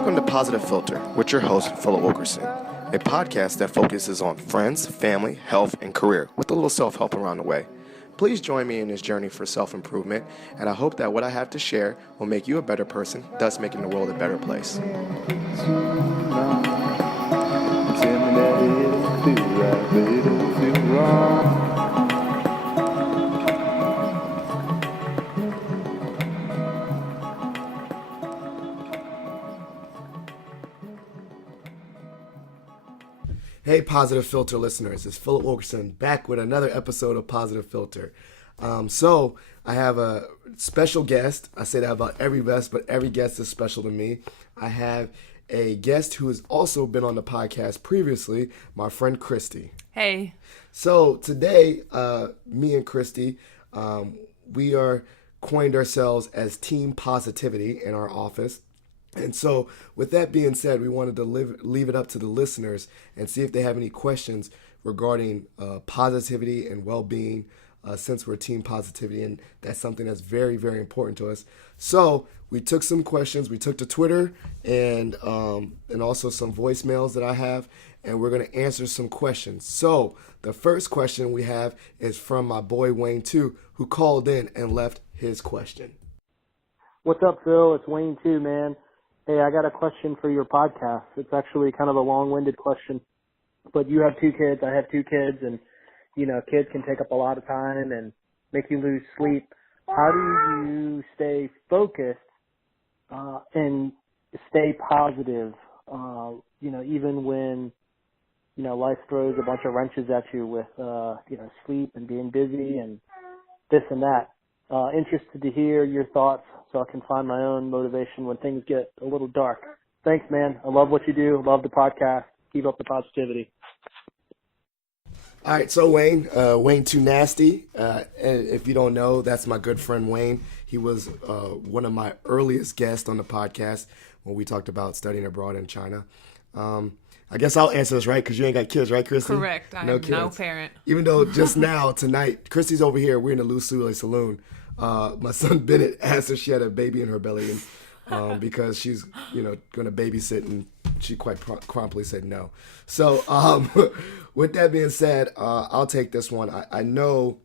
Welcome to Positive Philter with your host, Philip Wilkerson, a podcast that focuses on friends, family, health, and career with a little self-help around the way. Please join me in this journey for self-improvement, and I hope that what I have to share will make you a better person, thus making the world a better place. Hey, Positive Philter listeners, it's Philip Wilkerson back with another episode of Positive Philter. So I have a special guest. I say that about every guest, but every guest is special to me. I have a guest who has also been on the podcast previously, my friend Christy. Hey. So today, me and Christy, we are coined ourselves as Team Positivity in our office. And so with that being said, we wanted to leave it up to the listeners and see if they have any questions regarding positivity and well-being, since we're Team Positivity, and that's something that's very, very important to us. So we took some questions. We took to Twitter and also some voicemails that I have, and we're going to answer some questions. So the first question we have is from my boy Wayne 2, who called in and left his question. What's up, Phil? It's Wayne 2, man. Hey, I got a question for your podcast. It's actually kind of a long-winded question, but you have two kids, I have two kids, and, you know, kids can take up a lot of time and make you lose sleep. How do you stay focused and stay positive, even when, life throws a bunch of wrenches at you with, sleep and being busy and this and that? Interested to hear your thoughts so I can find my own motivation when things get a little dark. Thanks, man. I love what you do. Love the podcast. Keep up the positivity. All right, so Wayne Too Nasty. If you don't know, that's my good friend Wayne. He was one of my earliest guests on the podcast when we talked about studying abroad in China. I guess I'll answer this, right? Because you ain't got kids, right, Christy? Correct. I'm no parent. Even though just now, tonight, Christy's over here. We're in the Lucille Saloon. My son Bennett asked if she had a baby in her belly, and because she's, going to babysit, and she quite promptly said no. So with that being said, I'll take this one. I know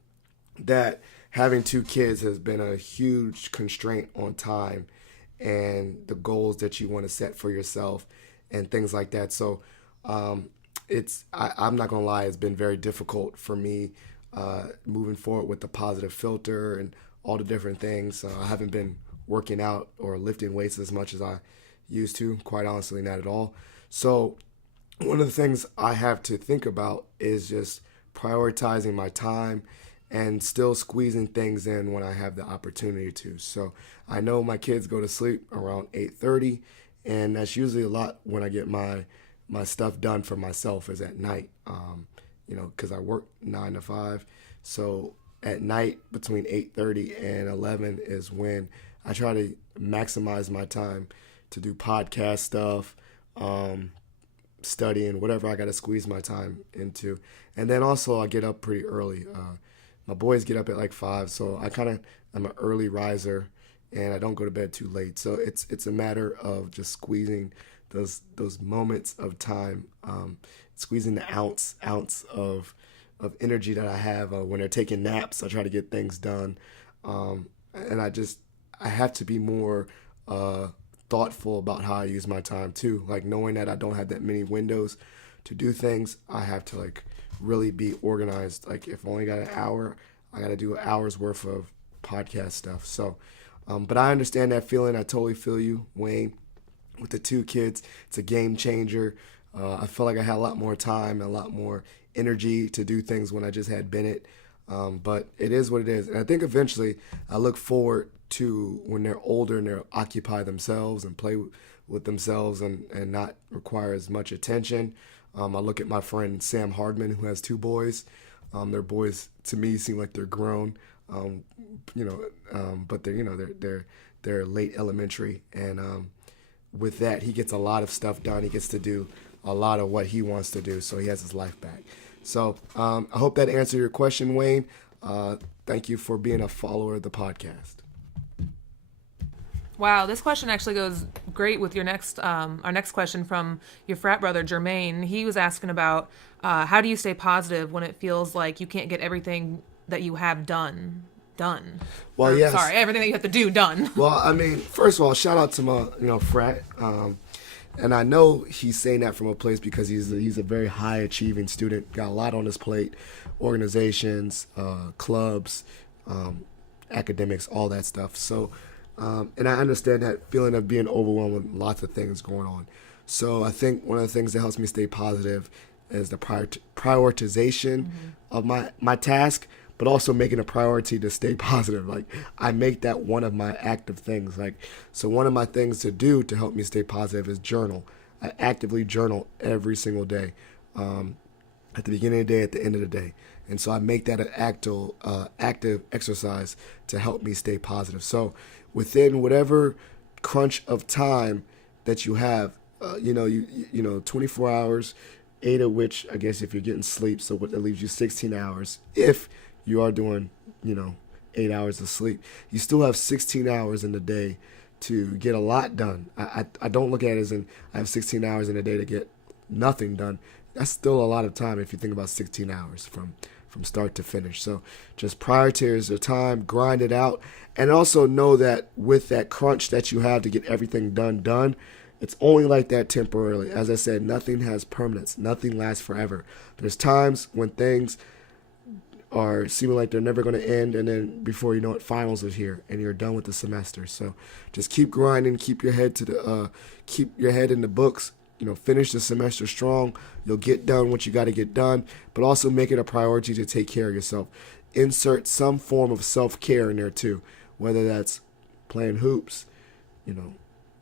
that having two kids has been a huge constraint on time and the goals that you want to set for yourself and things like that. So I'm not going to lie, it's been very difficult for me moving forward with the Positive Philter and all the different things. I haven't been working out or lifting weights as much as I used to, quite honestly, not at all. So one of the things I have to think about is just prioritizing my time and still squeezing things in when I have the opportunity to. So I know my kids go to sleep around 8:30, and that's usually a lot when I get my stuff done for myself is at night, because I work 9 to 5. So at night between 8:30 and 11 is when I try to maximize my time to do podcast stuff, studying, whatever I got to squeeze my time into. And then also I get up pretty early. My boys get up at like 5, so I kind of am an early riser, and I don't go to bed too late. So it's a matter of just squeezing those moments of time, squeezing the ounce of energy that I have when they're taking naps. I try to get things done, and I have to be more thoughtful about how I use my time too. Like knowing that I don't have that many windows to do things, I have to really be organized. Like if I only got an hour, I got to do an hour's worth of podcast stuff. So, but I understand that feeling. I totally feel you, Wayne. With the two kids, it's a game changer. I feel like I had a lot more time and a lot more energy to do things when I just had Bennett. But it is what it is. And I think eventually I look forward to when they're older and they'll occupy themselves and play with themselves and not require as much attention. I look at my friend Sam Hardman, who has two boys. Their boys, to me, seem like they're grown, but they're late elementary. And with that, he gets a lot of stuff done. He gets to do a lot of what he wants to do, so he has his life back. So I hope that answered your question, Wayne. Thank you for being a follower of the podcast. Wow, this question actually goes great with your next, our next question from your frat brother, Jermaine. He was asking about how do you stay positive when it feels like you can't get everything that you have done? Well, Or, yes. Sorry, everything that you have to do, done. Well, I mean, first of all, shout out to my frat. And I know he's saying that from a place because he's a very high achieving student, got a lot on his plate, organizations, clubs, academics, all that stuff. So, and I understand that feeling of being overwhelmed with lots of things going on. So I think one of the things that helps me stay positive is the prioritization of my task, but also making a priority to stay positive. Like, I make that one of my active things. Like, so one of my things to do to help me stay positive is journal. I actively journal every single day, at the beginning of the day, at the end of the day. And so I make that an active exercise to help me stay positive. So within whatever crunch of time that you have, 24 hours, 8 of which, I guess, if you're getting sleep, so that leaves you 16 hours. If you are doing, 8 hours of sleep, you still have 16 hours in the day to get a lot done. I don't look at it as in I have 16 hours in a day to get nothing done. That's still a lot of time if you think about 16 hours from start to finish. So just prioritize your time, grind it out, and also know that with that crunch that you have to get everything done, it's only like that temporarily. As I said, nothing has permanence. Nothing lasts forever. There's times when things are seeming like they're never going to end, and then before you know it, finals are here and you're done with the semester. So just keep grinding, keep your head in the books. Finish the semester strong. You'll get done what you got to get done, but also make it a priority to take care of yourself. Insert some form of self-care in there too, whether that's playing hoops,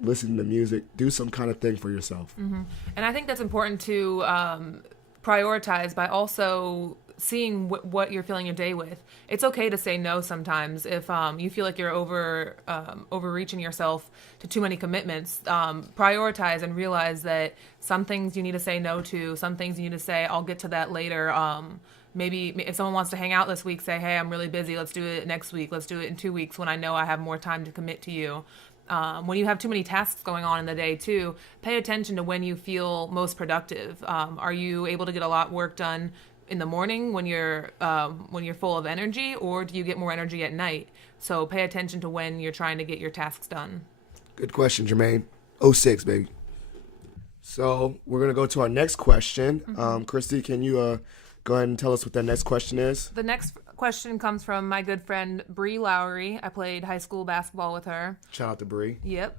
listening to music, do some kind of thing for yourself. And I think that's important to prioritize by also seeing what you're filling your day with. It's okay to say no sometimes if you feel like you're overreaching yourself to too many commitments. Prioritize and realize that some things you need to say no to, some things you need to say, I'll get to that later. Maybe if someone wants to hang out this week, say, hey, I'm really busy. Let's do it next week. Let's do it in 2 weeks when I know I have more time to commit to you. When you have too many tasks going on in the day too, pay attention to when you feel most productive. Are you able to get a lot of work done in the morning when you're full of energy, or do you get more energy at night? So pay attention to when you're trying to get your tasks done. Good question, Jermaine. 06, baby. So we're going to go to our next question. Christy, can you go ahead and tell us what that next question is? The next question comes from my good friend Bree Lowry. I played high school basketball with her. Shout out to Bree. Yep.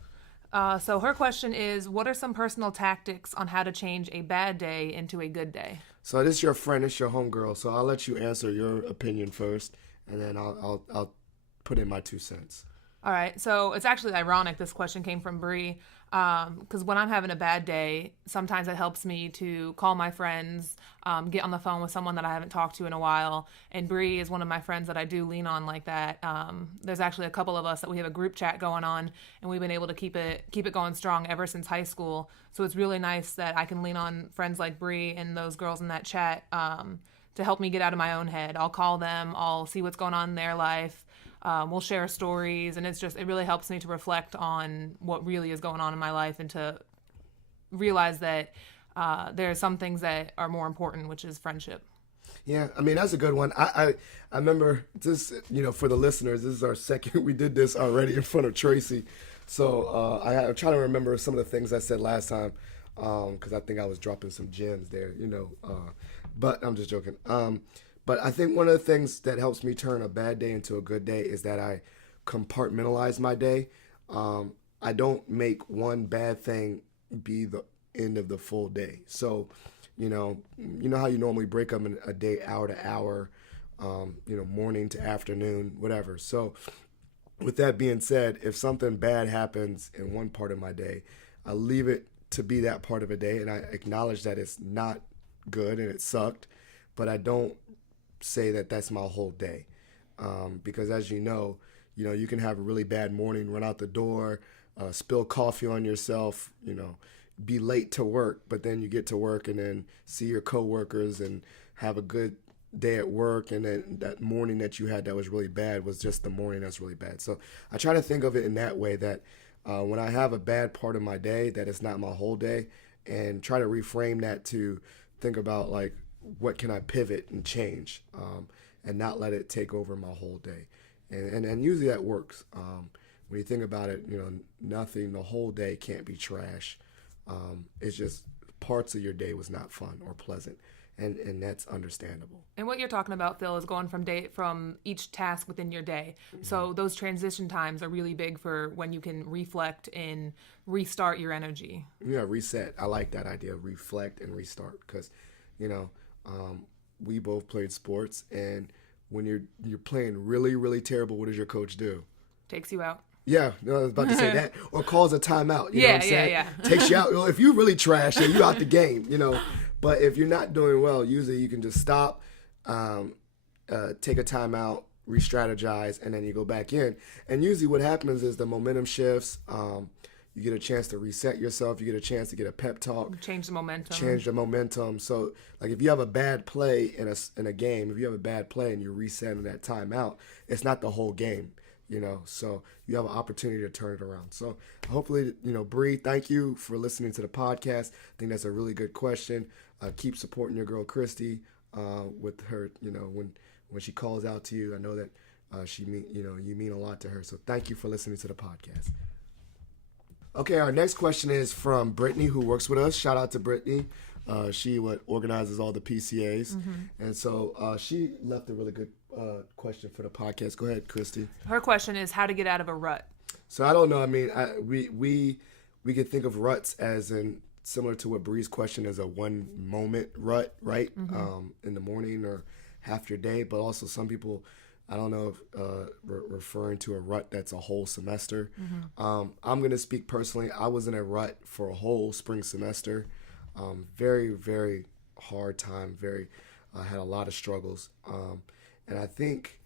So her question is, what are some personal tactics on how to change a bad day into a good day? So this is your friend, it's your homegirl. So I'll let you answer your opinion first, and then I'll put in my 2 cents. All right. So it's actually ironic this question came from Bree, because when I'm having a bad day, sometimes it helps me to call my friends, get on the phone with someone that I haven't talked to in a while. And Bree is one of my friends that I do lean on like that. There's actually a couple of us that we have a group chat going on, and we've been able to keep it going strong ever since high school. So it's really nice that I can lean on friends like Bree and those girls in that chat to help me get out of my own head. I'll call them. I'll see what's going on in their life. We'll share stories, and it really helps me to reflect on what really is going on in my life and to realize that there are some things that are more important, which is friendship. Yeah, I mean, that's a good one. I remember this, for the listeners, this is our second, we did this already in front of Tracy. So I'm trying to remember some of the things I said last time, because I think I was dropping some gems there, but I'm just joking. But I think one of the things that helps me turn a bad day into a good day is that I compartmentalize my day. I don't make one bad thing be the end of the full day. So, you know how you normally break up a day hour to hour, morning to afternoon, whatever. So with that being said, if something bad happens in one part of my day, I leave it to be that part of a day, and I acknowledge that it's not good and it sucked, but I don't say that that's my whole day, because as you know, you can have a really bad morning, run out the door, spill coffee on yourself, be late to work, but then you get to work and then see your coworkers and have a good day at work, and then that morning that you had that was really bad was just the morning that's really bad. So I try to think of it in that way, that When I have a bad part of my day, that it's not my whole day, and try to reframe that to think about like, what can I pivot and change, and not let it take over my whole day. And usually that works. When you think about it, nothing, the whole day can't be trash. It's just parts of your day was not fun or pleasant. And that's understandable. And what you're talking about, Phil, is going from each task within your day. So those transition times are really big for when you can reflect and restart your energy. Yeah, reset. I like that idea, reflect and restart, because, we both played sports, and when you're playing really, really terrible, what does your coach do? Takes you out. Yeah, I was about to say that, or calls a timeout. You know what I'm saying? Yeah. Takes you out. If you really trash, then you out the game. But if you're not doing well, usually you can just stop, take a timeout, re-strategize, and then you go back in. And usually what happens is the momentum shifts. You get a chance to reset yourself. You get a chance to get a pep talk. Change the momentum. So, like, if you have a bad play in a game, if you have a bad play and you're resetting that timeout, it's not the whole game. So you have an opportunity to turn it around. So hopefully, Bree, thank you for listening to the podcast. I think that's a really good question. Keep supporting your girl, Christy, with her, when she calls out to you. I know that you mean a lot to her. So thank you for listening to the podcast. Okay, our next question is from Brittany, who works with us. Shout out to Brittany. She organizes all the PCAs. And so she left a really good question for the podcast. Go ahead, Christy. Her question is how to get out of a rut. So I don't know. I mean, we could think of ruts as in similar to what Bree's question is, a one moment rut, right? In the morning or half your day. But also some people, I don't know if referring to a rut that's a whole semester. I'm going to speak personally. I was in a rut for a whole spring semester. Very, very hard time. I had a lot of struggles. And I think,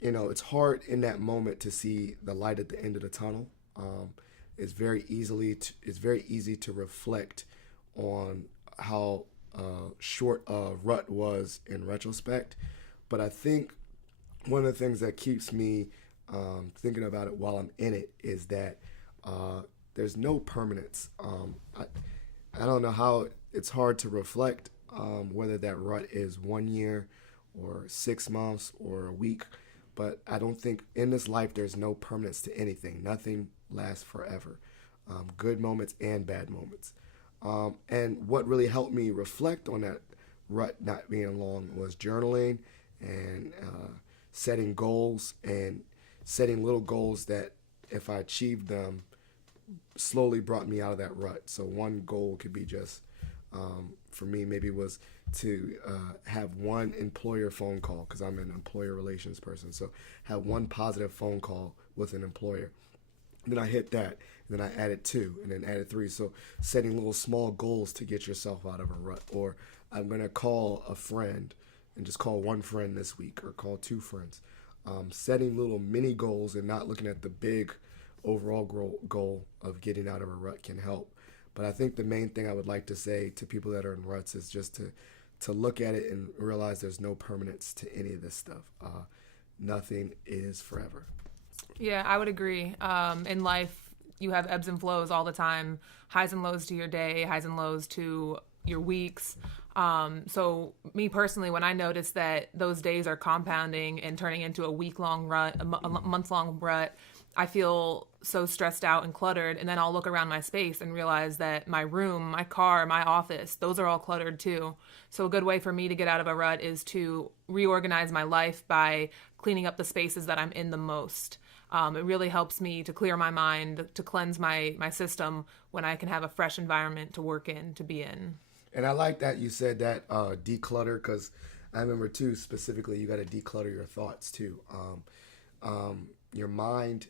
it's hard in that moment to see the light at the end of the tunnel. It's very easy to reflect on how short a rut was in retrospect. But I think one of the things that keeps me thinking about it while I'm in it is that there's no permanence. I don't know how it's hard to reflect whether that rut is 1 year or 6 months or a week, but I don't think in this life there's no permanence to anything. Nothing lasts forever. Good moments and bad moments. And what really helped me reflect on that rut not being long was journaling and setting goals and setting little goals that if I achieved them slowly brought me out of that rut. So one goal could be just, for me, maybe was to have one employer phone call, because I'm an employer relations person. So have one positive phone call with an employer. Then I hit that, and then I added 2, and then added 3. So setting little small goals to get yourself out of a rut. Or I'm going to call a friend and just call one friend this week, or call 2 friends. Setting little mini goals and not looking at the big overall goal of getting out of a rut can help. But I think the main thing I would like to say to people that are in ruts is just to look at it and realize there's no permanence to any of this stuff. Nothing is forever. Yeah, I would agree. In life, you have ebbs and flows all the time, highs and lows to your day, highs and lows to your weeks. So me personally, when I notice that those days are compounding and turning into a week-long rut, a month-long rut, I feel so stressed out and cluttered, and then I'll look around my space and realize that my room, my car, my office, those are all cluttered too. So a good way for me to get out of a rut is to reorganize my life by cleaning up the spaces that I'm in the most. It really helps me to clear my mind, to cleanse my system when I can have a fresh environment to work in, to be in. And I like that you said that declutter, because I remember too, specifically, you got to declutter your thoughts too. Your mind,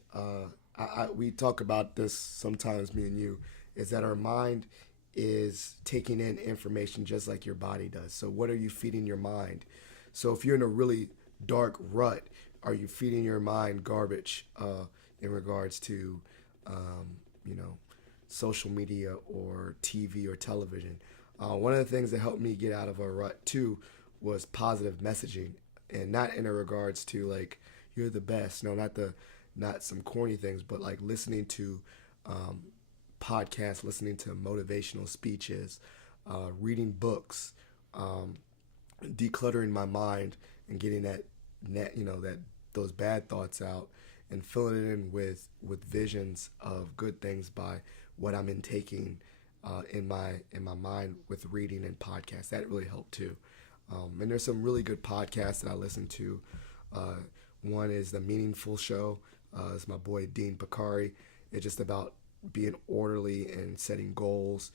we talk about this sometimes, me and you, is that our mind is taking in information just like your body does. So what are you feeding your mind? So if you're in a really dark rut, are you feeding your mind garbage in regards to, social media or TV or television? One of the things that helped me get out of a rut too was positive messaging, and not in regards to like, you're the best. No, not some corny things, but like listening to podcasts, listening to motivational speeches, reading books, decluttering my mind and getting that those bad thoughts out and filling it in with visions of good things by what I'm intaking in my mind with reading and podcasts. That really helped too. And there's some really good podcasts that I listen to. One is The Meaningful Show. It's my boy Dean Picari. It's just about being orderly and setting goals.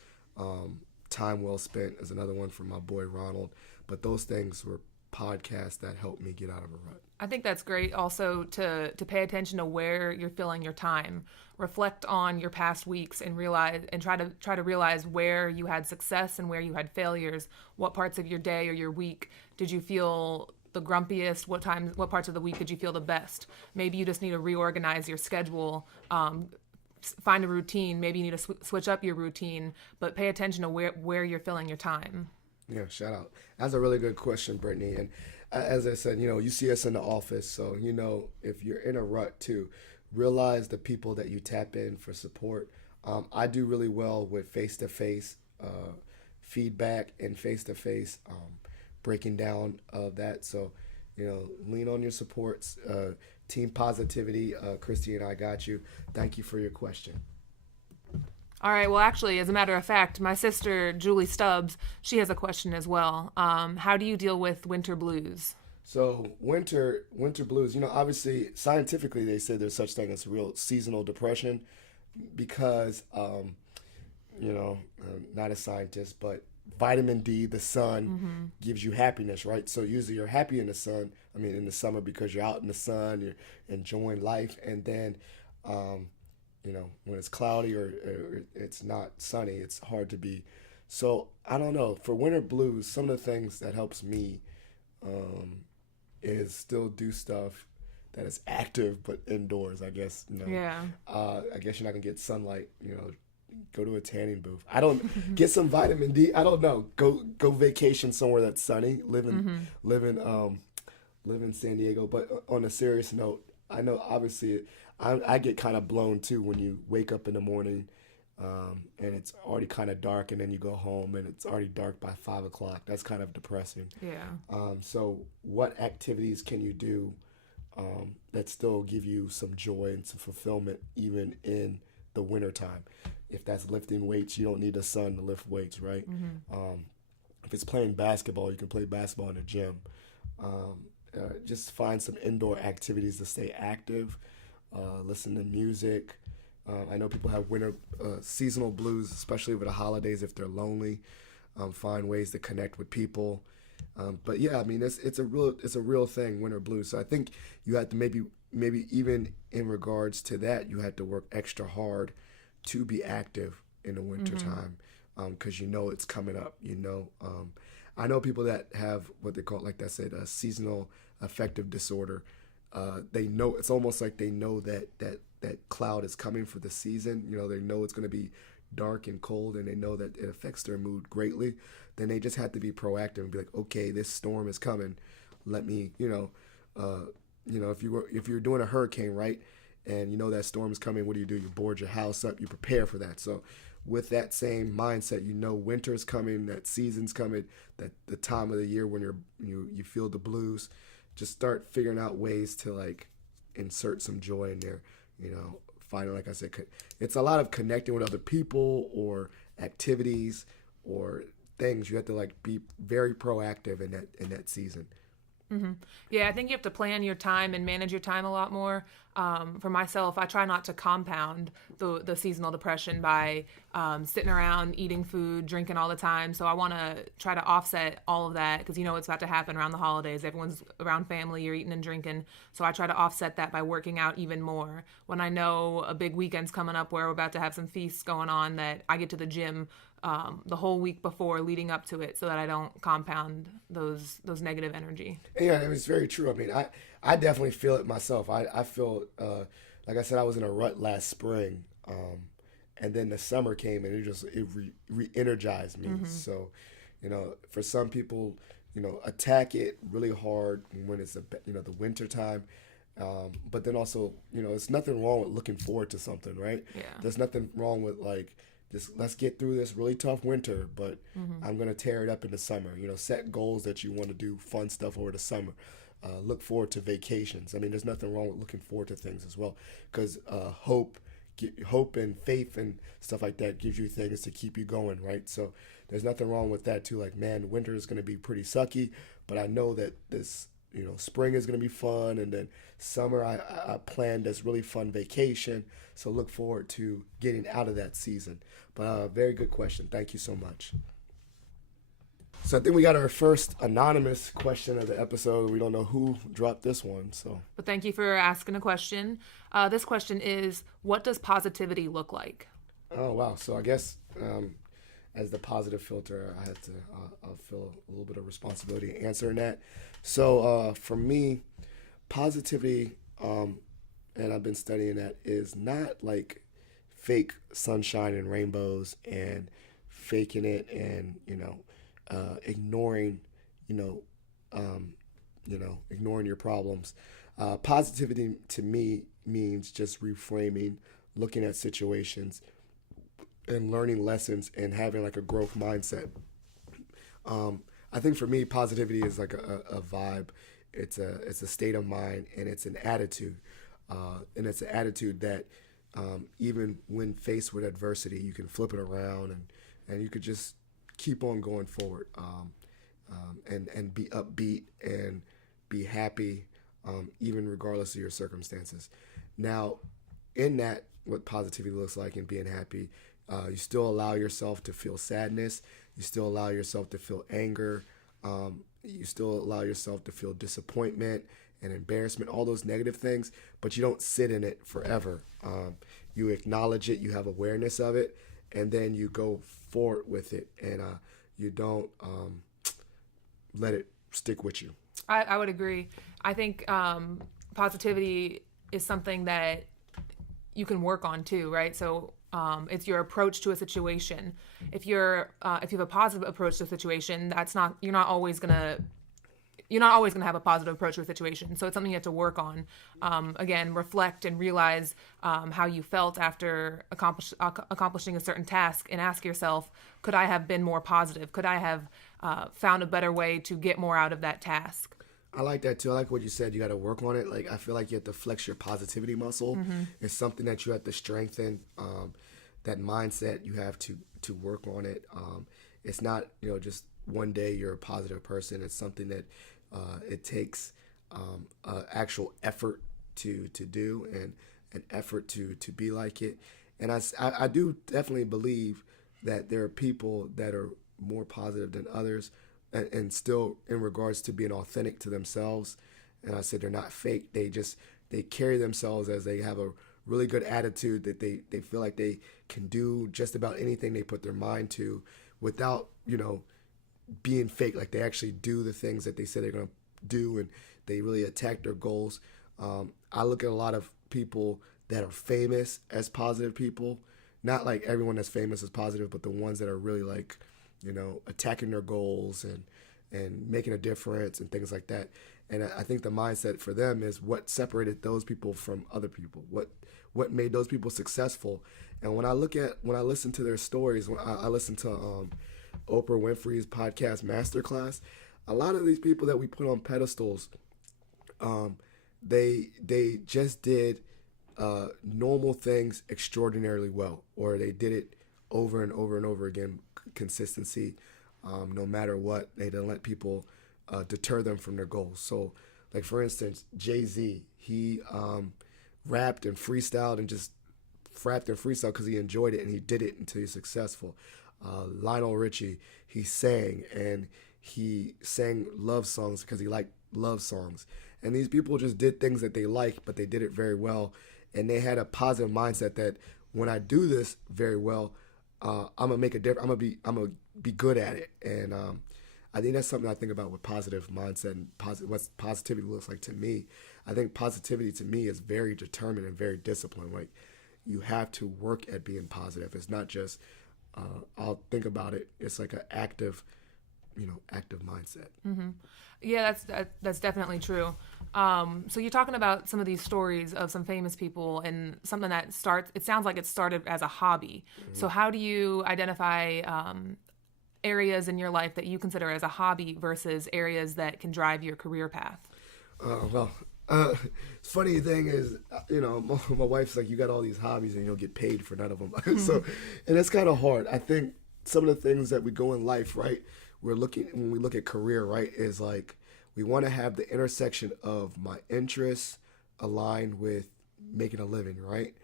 Time Well Spent is another one from my boy Ronald. But those things were podcasts that helped me get out of a rut. I think that's great also to pay attention to where you're filling your time. Reflect on your past weeks and try to realize where you had success and where you had failures. What parts of your day or your week did you feel the grumpiest? What parts of the week did you feel the best? Maybe you just need to reorganize your schedule. Find a routine. Maybe you need to switch up your routine, but pay attention to where you're filling your time. Yeah, shout out. That's a really good question, Brittany. And as I said, you see us in the office, so if you're in a rut too, realize the people that you tap in for support. I do really well with face-to-face feedback and face-to-face breaking down of that. So, lean on your supports. Team positivity. Christy and I got you. Thank you for your question. All right. Well, actually, as a matter of fact, my sister, Julie Stubbs, she has a question as well. How do you deal with winter blues? So winter blues, obviously scientifically they say there's such thing as real seasonal depression because, not a scientist, but vitamin D, the sun, gives you happiness, right? So usually you're happy in the sun, in the summer because you're out in the sun, you're enjoying life. And then, when it's cloudy or it's not sunny, it's hard to be. So I don't know. For winter blues, some of the things that helps me is still do stuff that is active but indoors, I guess. Yeah. I guess you're not gonna get sunlight. Go to a tanning booth. I don't get some vitamin D. I don't know. Go vacation somewhere that's sunny. Live in San Diego. But on a serious note, I know obviously I get kind of blown too when you wake up in the morning and it's already kind of dark, and then you go home and it's already dark by 5 o'clock. That's kind of depressing. Yeah. So what activities can you do that still give you some joy and some fulfillment even in the wintertime? If that's lifting weights, you don't need the sun to lift weights, right? If it's playing basketball, you can play basketball in the gym. Just find some indoor activities to stay active. Listen to music. I know people have winter seasonal blues, especially over the holidays if they're lonely. Find ways to connect with people. But yeah, it's a real thing, winter blues. So I think you have to maybe even in regards to that, you have to work extra hard to be active in the winter time because it's coming up. I know people that have what they call, like I said, a seasonal affective disorder. They know, it's almost like they know that cloud is coming for the season. They know it's going to be dark and cold, and they know that it affects their mood greatly. Then they just have to be proactive and be like, okay, this storm is coming. Let me, if you're doing a hurricane, right, and that storm is coming, what do? You board your house up, you prepare for that. So with that same mindset, winter's coming, that season's coming, that the time of the year when you feel the blues, just start figuring out ways to like insert some joy in there. Finding, like I said, it's a lot of connecting with other people or activities or things. You have to like be very proactive in that season. Yeah, I think you have to plan your time and manage your time a lot more. For myself, I try not to compound the seasonal depression by sitting around eating food, drinking all the time. So I want to try to offset all of that because it's about to happen around the holidays. Everyone's around family, you're eating and drinking. So I try to offset that by working out even more. When I know a big weekend's coming up where we're about to have some feasts going on, that I get to the gym the whole week before leading up to it so that I don't compound those negative energy. Yeah, it's very true. I definitely feel it myself. I feel, like I said, I was in a rut last spring, and then the summer came and it re-energized me. So, for some people, attack it really hard when it's the winter time. But then also, there's nothing wrong with looking forward to something, right? Yeah. There's nothing wrong with like, let's get through this really tough winter, but I'm going to tear it up in the summer. Set goals that you want to do, fun stuff over the summer. Look forward to vacations. I mean, there's nothing wrong with looking forward to things as well, because hope and faith and stuff like that gives you things to keep you going, right? So there's nothing wrong with that too. Like, man, winter is going to be pretty sucky, but I know that this, spring is going to be fun, and then summer I planned this really fun vacation. So look forward to getting out of that season. But very good question. Thank you so much. So I think we got our first anonymous question of the episode. We don't know who dropped this one, so. But thank you for asking a question. This question is, what does positivity look like? Oh, wow. So I guess as the positive filter, I'll feel a little bit of responsibility answering that. So for me, positivity, and I've been studying that, is not like fake sunshine and rainbows and faking it and, ignoring, ignoring your problems. Positivity to me means just reframing, looking at situations, and learning lessons and having like a growth mindset. I think for me, positivity is like a vibe. It's a state of mind, and it's an attitude, and it's an attitude that even when faced with adversity, you can flip it around and you could just keep on going forward, and be upbeat and be happy, even regardless of your circumstances. Now, in that, what positivity looks like and being happy, you still allow yourself to feel sadness. You still allow yourself to feel anger. You still allow yourself to feel disappointment and embarrassment, all those negative things, but you don't sit in it forever. You acknowledge it, you have awareness of it, and then you go forward with it, and you don't let it stick with you. I would agree. I think positivity is something that you can work on too, right? So it's your approach to a situation. If you have a positive approach to a situation, you're not always gonna have a positive approach to a situation. So it's something you have to work on. Again, reflect and realize how you felt after accomplishing a certain task, and ask yourself, could I have been more positive? Could I have found a better way to get more out of that task? I like that too. I like what you said. You got to work on it. Like, I feel like you have to flex your positivity muscle. It's something that you have to strengthen. That mindset, you have to work on it. It's not, just one day you're a positive person. It's something that it takes actual effort to do, and an effort to be like it. And I do definitely believe that there are people that are more positive than others, and still in regards to being authentic to themselves. And I said they're not fake. They carry themselves as they have a really good attitude, that they feel like they can do just about anything they put their mind to without, being fake. Like, they actually do the things that they say they're going to do, and they really attack their goals. I look at a lot of people that are famous as positive people. Not like everyone that's famous is positive, but the ones that are really like, attacking their goals and making a difference and things like that. And I think the mindset for them is what separated those people from other people. What made those people successful. And when I listen to their stories, when I listen to Oprah Winfrey's podcast Masterclass, a lot of these people that we put on pedestals, they just did normal things extraordinarily well, or they did it over and over and over again. Consistency, no matter what. They didn't let people deter them from their goals. So, like, for instance, Jay-Z, he rapped and freestyled and just rapped and freestyled because he enjoyed it, and he did it until he's successful. Lionel Richie, he sang, and he sang love songs because he liked love songs. And these people just did things that they liked, but they did it very well. And they had a positive mindset that when I do this very well, I'm gonna make a difference. I'm gonna be good at it. And I think that's something I think about with positive mindset and what positivity looks like to me. I think positivity to me is very determined and very disciplined. Like, you have to work at being positive. It's not just I'll think about it. It's like an active mindset. Yeah, that's definitely true. So you're talking about some of these stories of some famous people and something that it sounds like it started as a hobby. So how do you identify areas in your life that you consider as a hobby versus areas that can drive your career path? Funny thing is, my wife's like, you got all these hobbies and you don't get paid for none of them. So, and it's kind of hard. I think some of the things that we go in life, right, when we look at career, right, is like, we want to have the intersection of my interests aligned with making a living, right?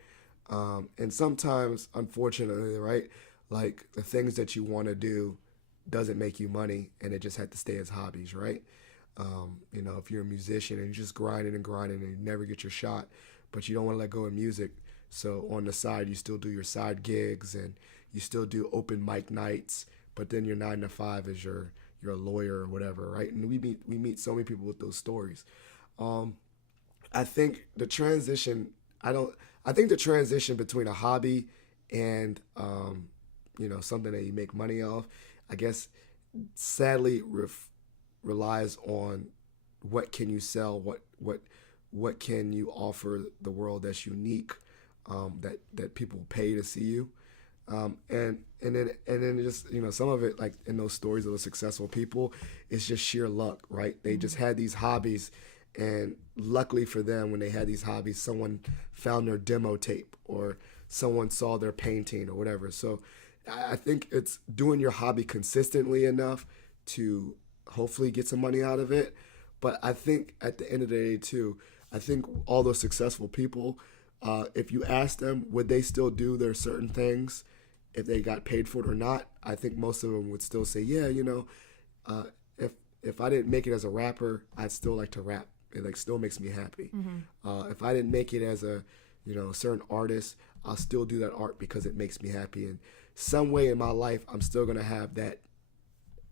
And sometimes, unfortunately, right, like the things that you want to do doesn't make you money and it just had to stay as hobbies, right? If you're a musician and you're just grinding and grinding and you never get your shot, but you don't want to let go of music. So on the side, you still do your side gigs and you still do open mic nights, but then your 9 to 5 is you're a lawyer or whatever, right? And we meet so many people with those stories. I think the transition between a hobby and something that you make money off, I guess, sadly relies on what can you sell, what can you offer the world that's unique, that people pay to see you, and then just some of it, like in those stories of those successful people, it's just sheer luck, right? They just had these hobbies, and luckily for them, when they had these hobbies, someone found their demo tape or someone saw their painting or whatever. So I think it's doing your hobby consistently enough to hopefully get some money out of it. But I think at the end of the day too, I think all those successful people, if you ask them, would they still do their certain things if they got paid for it or not? I think most of them would still say, yeah, if I didn't make it as a rapper, I'd still like to rap. It like still makes me happy. If I didn't make it as a certain artist, I'll still do that art because it makes me happy. And some way in my life, I'm still gonna have that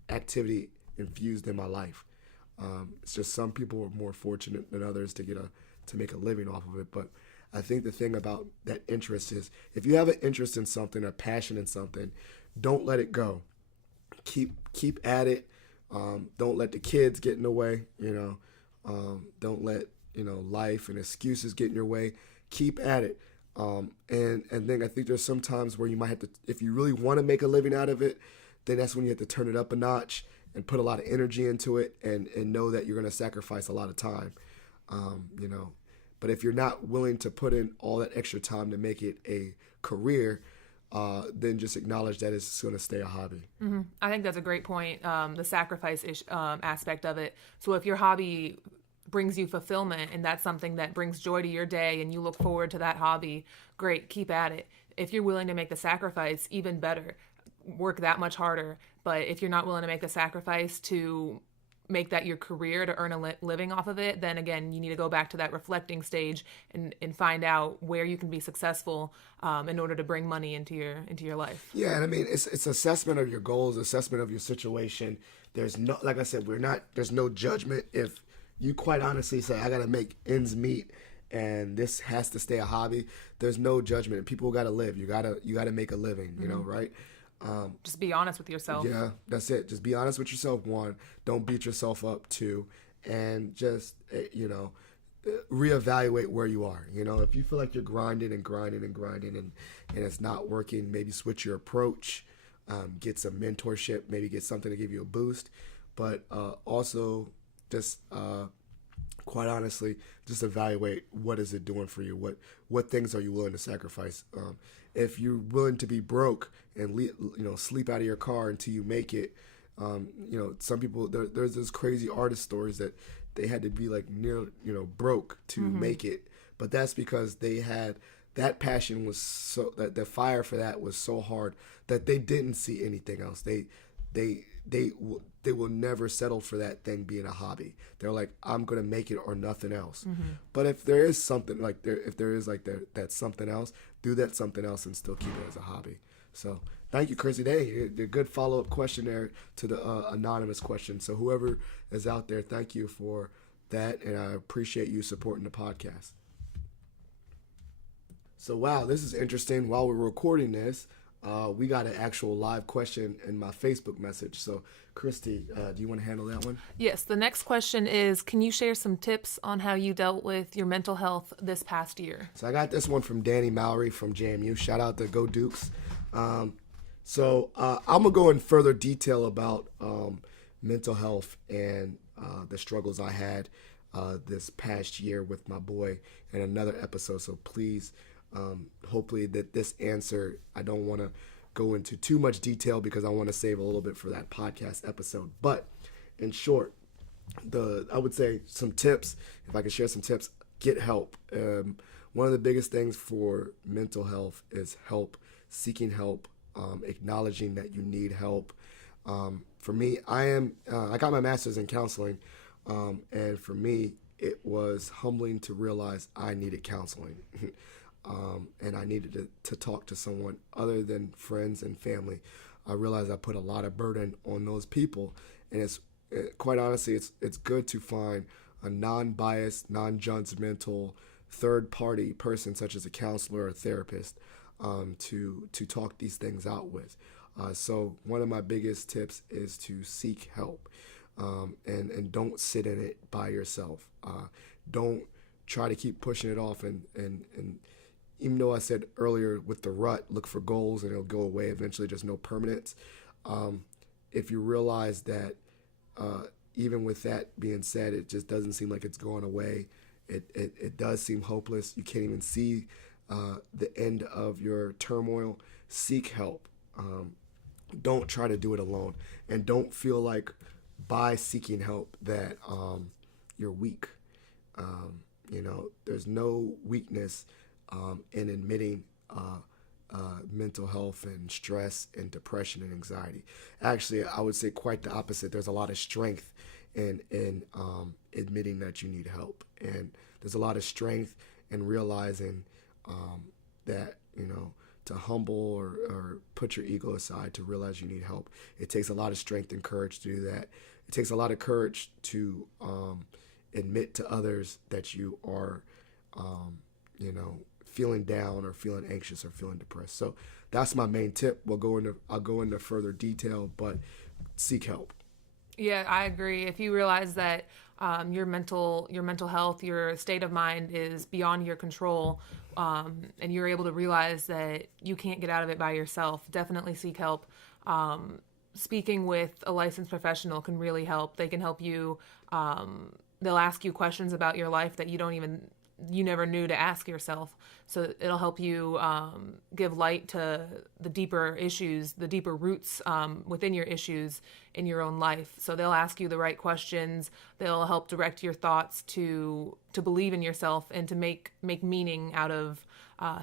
activity infused in my life. It's just some people are more fortunate than others to make a living off of it. But I think the thing about that interest is, if you have an interest in something, a passion in something, don't let it go. Keep at it. Don't let the kids get in the way. Don't let life and excuses get in your way. Keep at it. And then I think there's some times where you might have to, if you really want to make a living out of it, then that's when you have to turn it up a notch and put a lot of energy into it, and know that you're going to sacrifice a lot of time. But if you're not willing to put in all that extra time to make it a career, then just acknowledge that it's going to stay a hobby. I think that's a great point, the sacrifice aspect of it. So if your hobby brings you fulfillment and that's something that brings joy to your day and you look forward to that hobby, great, keep at it. If you're willing to make the sacrifice, even better, work that much harder. But if you're not willing to make the sacrifice to make that your career, to earn a living off of it, then again, you need to go back to that reflecting stage and find out where you can be successful in order to bring money into your life. Yeah, and I mean, it's assessment of your goals, assessment of your situation. There's no, like I said, there's no judgment. If you quite honestly say, I got to make ends meet and this has to stay a hobby, there's no judgment. People got to live. You got to make a living, right? Just be honest with yourself. Yeah, that's it. Just be honest with yourself. One, don't beat yourself up. Two, and just reevaluate where you are. If you feel like you're grinding and it's not working, maybe switch your approach. Get some mentorship. Maybe get something to give you a boost. But also, just quite honestly, just evaluate what is it doing for you. What things are you willing to sacrifice? If you're willing to be broke and sleep out of your car until you make it, some people there's those crazy artist stories that they had to be like near broke to make it, but that's because they had that passion was so that the fire for that was so hard that they didn't see anything else. They will never settle for that thing being a hobby. They're like, I'm gonna make it or nothing else. But if there is something like that something else, do that something else and still keep it as a hobby. So thank you, Christy. Hey, a good follow-up question there to the anonymous question. So whoever is out there, thank you for that, and I appreciate you supporting the podcast. So wow, this is interesting. While we're recording this, we got an actual live question in my Facebook message. So, Christy, do you want to handle that one? Yes, the next question is, can you share some tips on how you dealt with your mental health this past year? So I got this one from Danny Mallory from JMU. Shout out to Go Dukes. So I'm going to go in further detail about mental health and the struggles I had this past year with my boy in another episode. So please, hopefully that this answer, I don't want to go into too much detail because I want to save a little bit for that podcast episode. But in short, I would say some tips, if I could share some tips, get help. One of the biggest things for mental health is help, seeking help, acknowledging that you need help. For me, I got my master's in counseling, and for me, it was humbling to realize I needed counseling. And I needed to talk to someone other than friends and family. I realized I put a lot of burden on those people, and quite honestly, it's good to find a non-biased, non-judgmental, third-party person such as a counselor or a therapist to talk these things out with. So one of my biggest tips is to seek help, and don't sit in it by yourself. Don't try to keep pushing it off, and even though I said earlier with the rut, look for goals and it'll go away eventually, just no permanence. If you realize that even with that being said, it just doesn't seem like it's going away. It does seem hopeless. You can't even see the end of your turmoil. Seek help. Don't try to do it alone. And don't feel like by seeking help that you're weak. There's no weakness in admitting mental health and stress and depression and anxiety. Actually, I would say quite the opposite. There's a lot of strength in admitting that you need help, and there's a lot of strength in realizing that to humble or put your ego aside to realize you need help. It takes a lot of strength and courage to do that. It takes a lot of courage to admit to others that you are feeling down or feeling anxious or feeling depressed. So that's my main tip. I'll go into further detail, but seek help. Yeah, I agree. If you realize that your mental health, your state of mind is beyond your control, and you're able to realize that you can't get out of it by yourself, definitely seek help. Speaking with a licensed professional can really help. They can help you. They'll ask you questions about your life that you never knew to ask yourself. So it'll help you give light to the deeper issues, the deeper roots within your issues in your own life. So they'll ask you the right questions. They'll help direct your thoughts to believe in yourself and to make meaning out of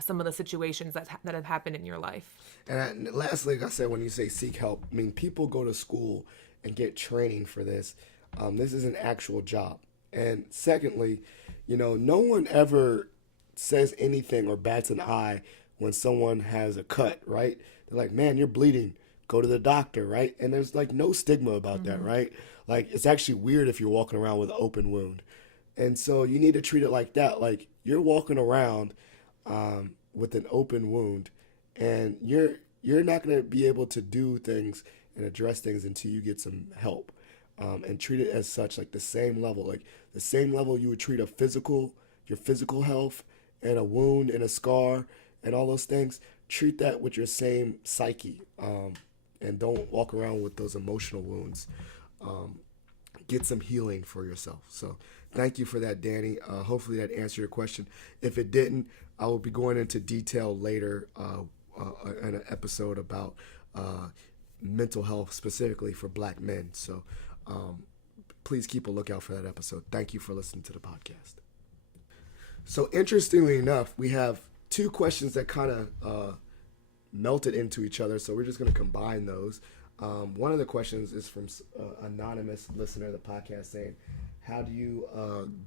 some of the situations that have happened in your life. And lastly, like I said, when you say seek help, I mean, people go to school and get training for this. This is an actual job. And secondly, no one ever says anything or bats an eye when someone has a cut, right? They're like, man, you're bleeding. Go to the doctor, right? And there's like no stigma about that, right? Like, it's actually weird if you're walking around with an open wound. And so you need to treat it like that. Like, you're walking around with an open wound, and you're not going to be able to do things and address things until you get some help. And treat it as such, like the same level you would treat your physical health and a wound and a scar and all those things. Treat that with your same psyche, and don't walk around with those emotional wounds. Get some healing for yourself. So thank you for that, Danny. Hopefully that answered your question. If it didn't, I will be going into detail later in an episode about mental health specifically for Black men. So please keep a lookout for that episode. Thank you for listening to the podcast. So interestingly enough, we have two questions that kind of melted into each other. So we're just going to combine those. One of the questions is from anonymous listener of the podcast saying, how do you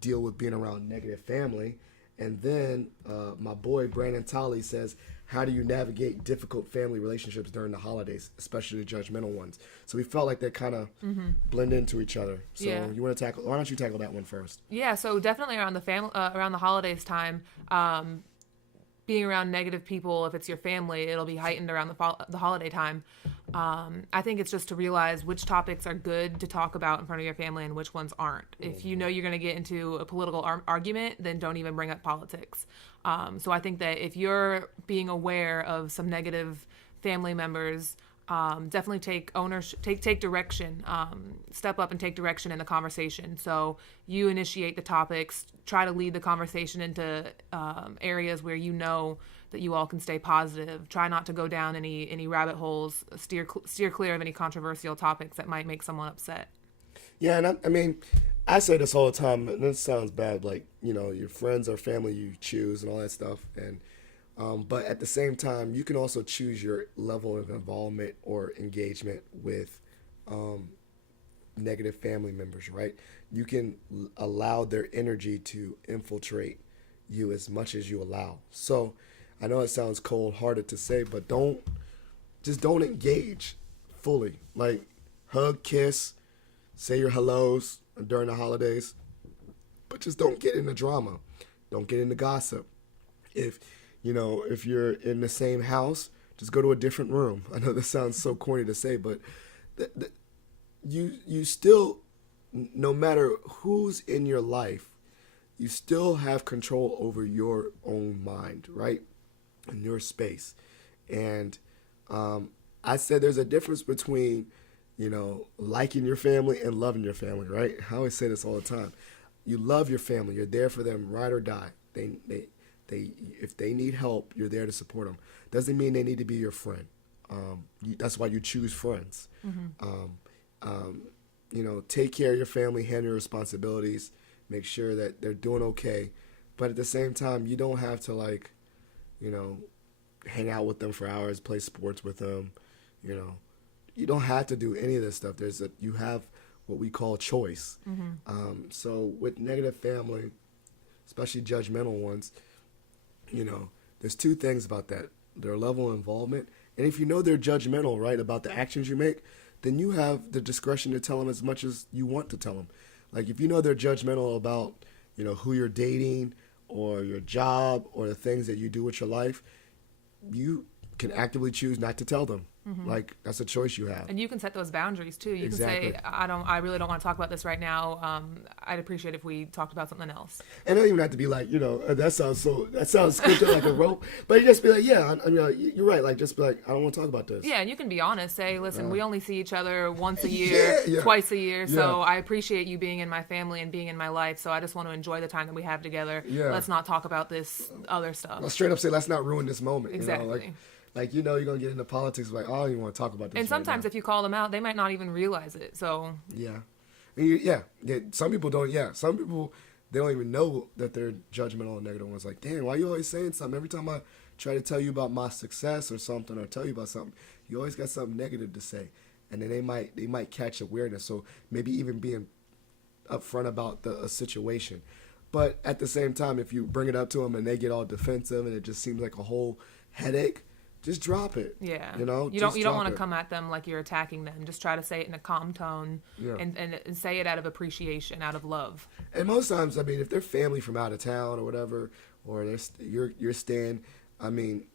deal with being around negative family? And then my boy Brandon Tolley says, how do you navigate difficult family relationships during the holidays, especially the judgmental ones? So we felt like they kind of blend into each other. So you want to tackle? Why don't you tackle that one first? Yeah, so definitely around the holidays time, being around negative people, if it's your family, it'll be heightened around the holiday time. I think it's just to realize which topics are good to talk about in front of your family and which ones aren't. If you know you're going to get into a political argument, then don't even bring up politics. So I think that if you're being aware of some negative family members, definitely take ownership, take direction, step up and take direction in the conversation. So you initiate the topics, try to lead the conversation into areas where you know that you all can stay positive. Try not to go down any rabbit holes. Steer clear of any controversial topics that might make someone upset. Yeah, and I mean, I say this all the time, and this sounds bad, like, you know, your friends or family you choose and all that stuff, and but at the same time, you can also choose your level of involvement or engagement with negative family members, right? You can allow their energy to infiltrate you as much as you allow. So I know it sounds cold-hearted to say, but don't engage fully. Like, hug, kiss, say your hellos during the holidays, but just don't get into drama. Don't get into gossip. If you're in the same house, just go to a different room. I know this sounds so corny to say, but you still, no matter who's in your life, you still have control over your own mind, right? And your space. And I said there's a difference between, liking your family and loving your family, right? I always say this all the time. You love your family. You're there for them, ride or die. If they need help, you're there to support them. Doesn't mean they need to be your friend. That's why you choose friends. Take care of your family, handle your responsibilities, make sure that they're doing okay. But at the same time, you don't have to hang out with them for hours, play sports with them. You don't have to do any of this stuff. You have what we call choice. So with negative family, especially judgmental ones, there's two things about that. Their level of involvement. And if you know they're judgmental, right, about the actions you make, then you have the discretion to tell them as much as you want to tell them. Like, if you know they're judgmental about, who you're dating or your job or the things that you do with your life, you can actively choose not to tell them. Like, that's a choice you have. And you can set those boundaries too. You Exactly. can say, I really don't want to talk about this right now. I'd appreciate if we talked about something else. And it don't even have to be like, that sounds scripted like a rope. But you just be like, yeah, you're right. Like, just be like, I don't want to talk about this. Yeah, and you can be honest. Say, listen, we only see each other once a year, twice a year. So I appreciate you being in my family and being in my life. So I just want to enjoy the time that we have together. Yeah. Let's not talk about this other stuff. I'll straight up say, let's not ruin this moment. Exactly. You're going to get into politics, like, oh, you want to talk about this. And sometimes right if you call them out, they might not even realize it. So yeah. Some people don't. Yeah, some people, they don't even know that they're judgmental and negative. One's like, damn, why you always saying something? Every time I try to tell you about my success or something, or tell you about something, you always got something negative to say. And then they might catch awareness. So maybe even being upfront about a situation. But at the same time, if you bring it up to them and they get all defensive and it just seems like a whole headache, just drop it. Yeah. You don't want to come at them like you're attacking them. Just try to say it in a calm tone and say it out of appreciation, out of love. And most times, I mean, if they're family from out of town or whatever, or you're staying, I mean,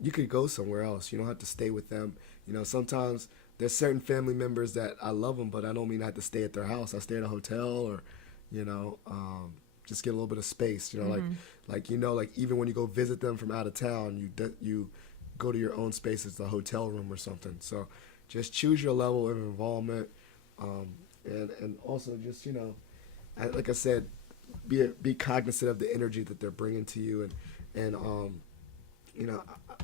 you could go somewhere else. You don't have to stay with them. Sometimes there's certain family members that I love them, but I don't mean I have to stay at their house. I stay at a hotel or, just get a little bit of space. Like even when you go visit them from out of town, you go to your own space as a hotel room or something. So just choose your level of involvement, and also just like I said, be cognizant of the energy that they're bringing to you, and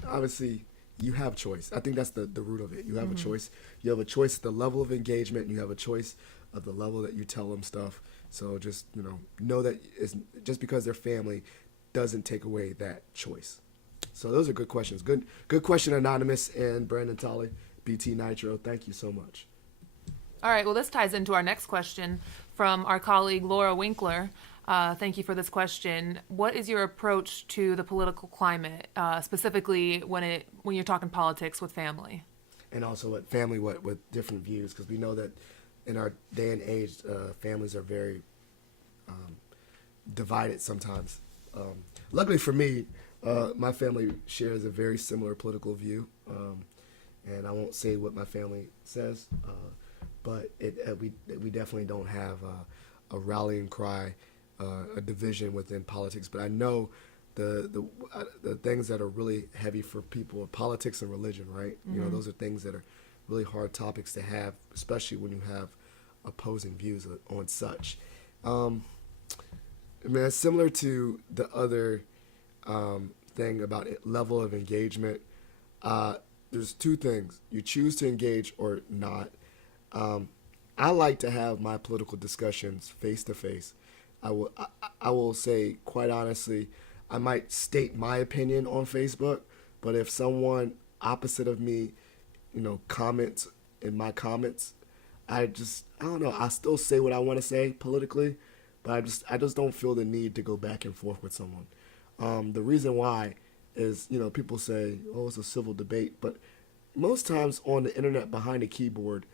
obviously you have choice. I think that's the root of it. You have a choice. You have a choice of the level of engagement, and you have a choice of the level that you tell them stuff. So just know that just because they're family doesn't take away that choice. So those are good questions. Good question, Anonymous and Brandon Tolley, BT Nitro. Thank you so much. All right. Well, this ties into our next question from our colleague Laura Winkler. Thank you for this question. What is your approach to the political climate, specifically when you're talking politics with family? And also with family, with different views, because we know that in our day and age, families are very divided sometimes. Luckily for me, My family shares a very similar political view, and I won't say what my family says, but we definitely don't have a rallying cry, a division within politics. But I know the things that are really heavy for people are politics and religion, right? Mm-hmm. You know, those are things that are really hard topics to have, especially when you have opposing views on such. Man, similar to the other thing about level of engagement, there's two things. You choose to engage or not. I like to have my political discussions face to face. I will say, quite honestly, I might state my opinion on Facebook, but if someone opposite of me, comments in my comments, I don't know. I still say what I want to say politically, but I just don't feel the need to go back and forth with someone. The reason why is, people say, oh, it's a civil debate, but most times on the internet behind a keyboard,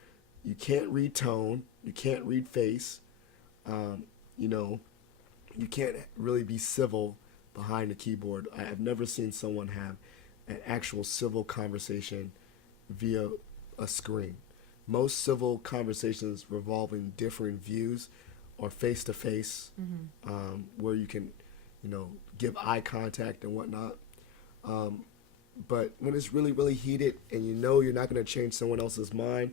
you can't read tone, you can't read face, you can't really be civil behind a keyboard. I've never seen someone have an actual civil conversation via a screen. Most civil conversations revolving differing views or face to face, where you can, give eye contact and whatnot. But when it's really, really heated and you're not going to change someone else's mind,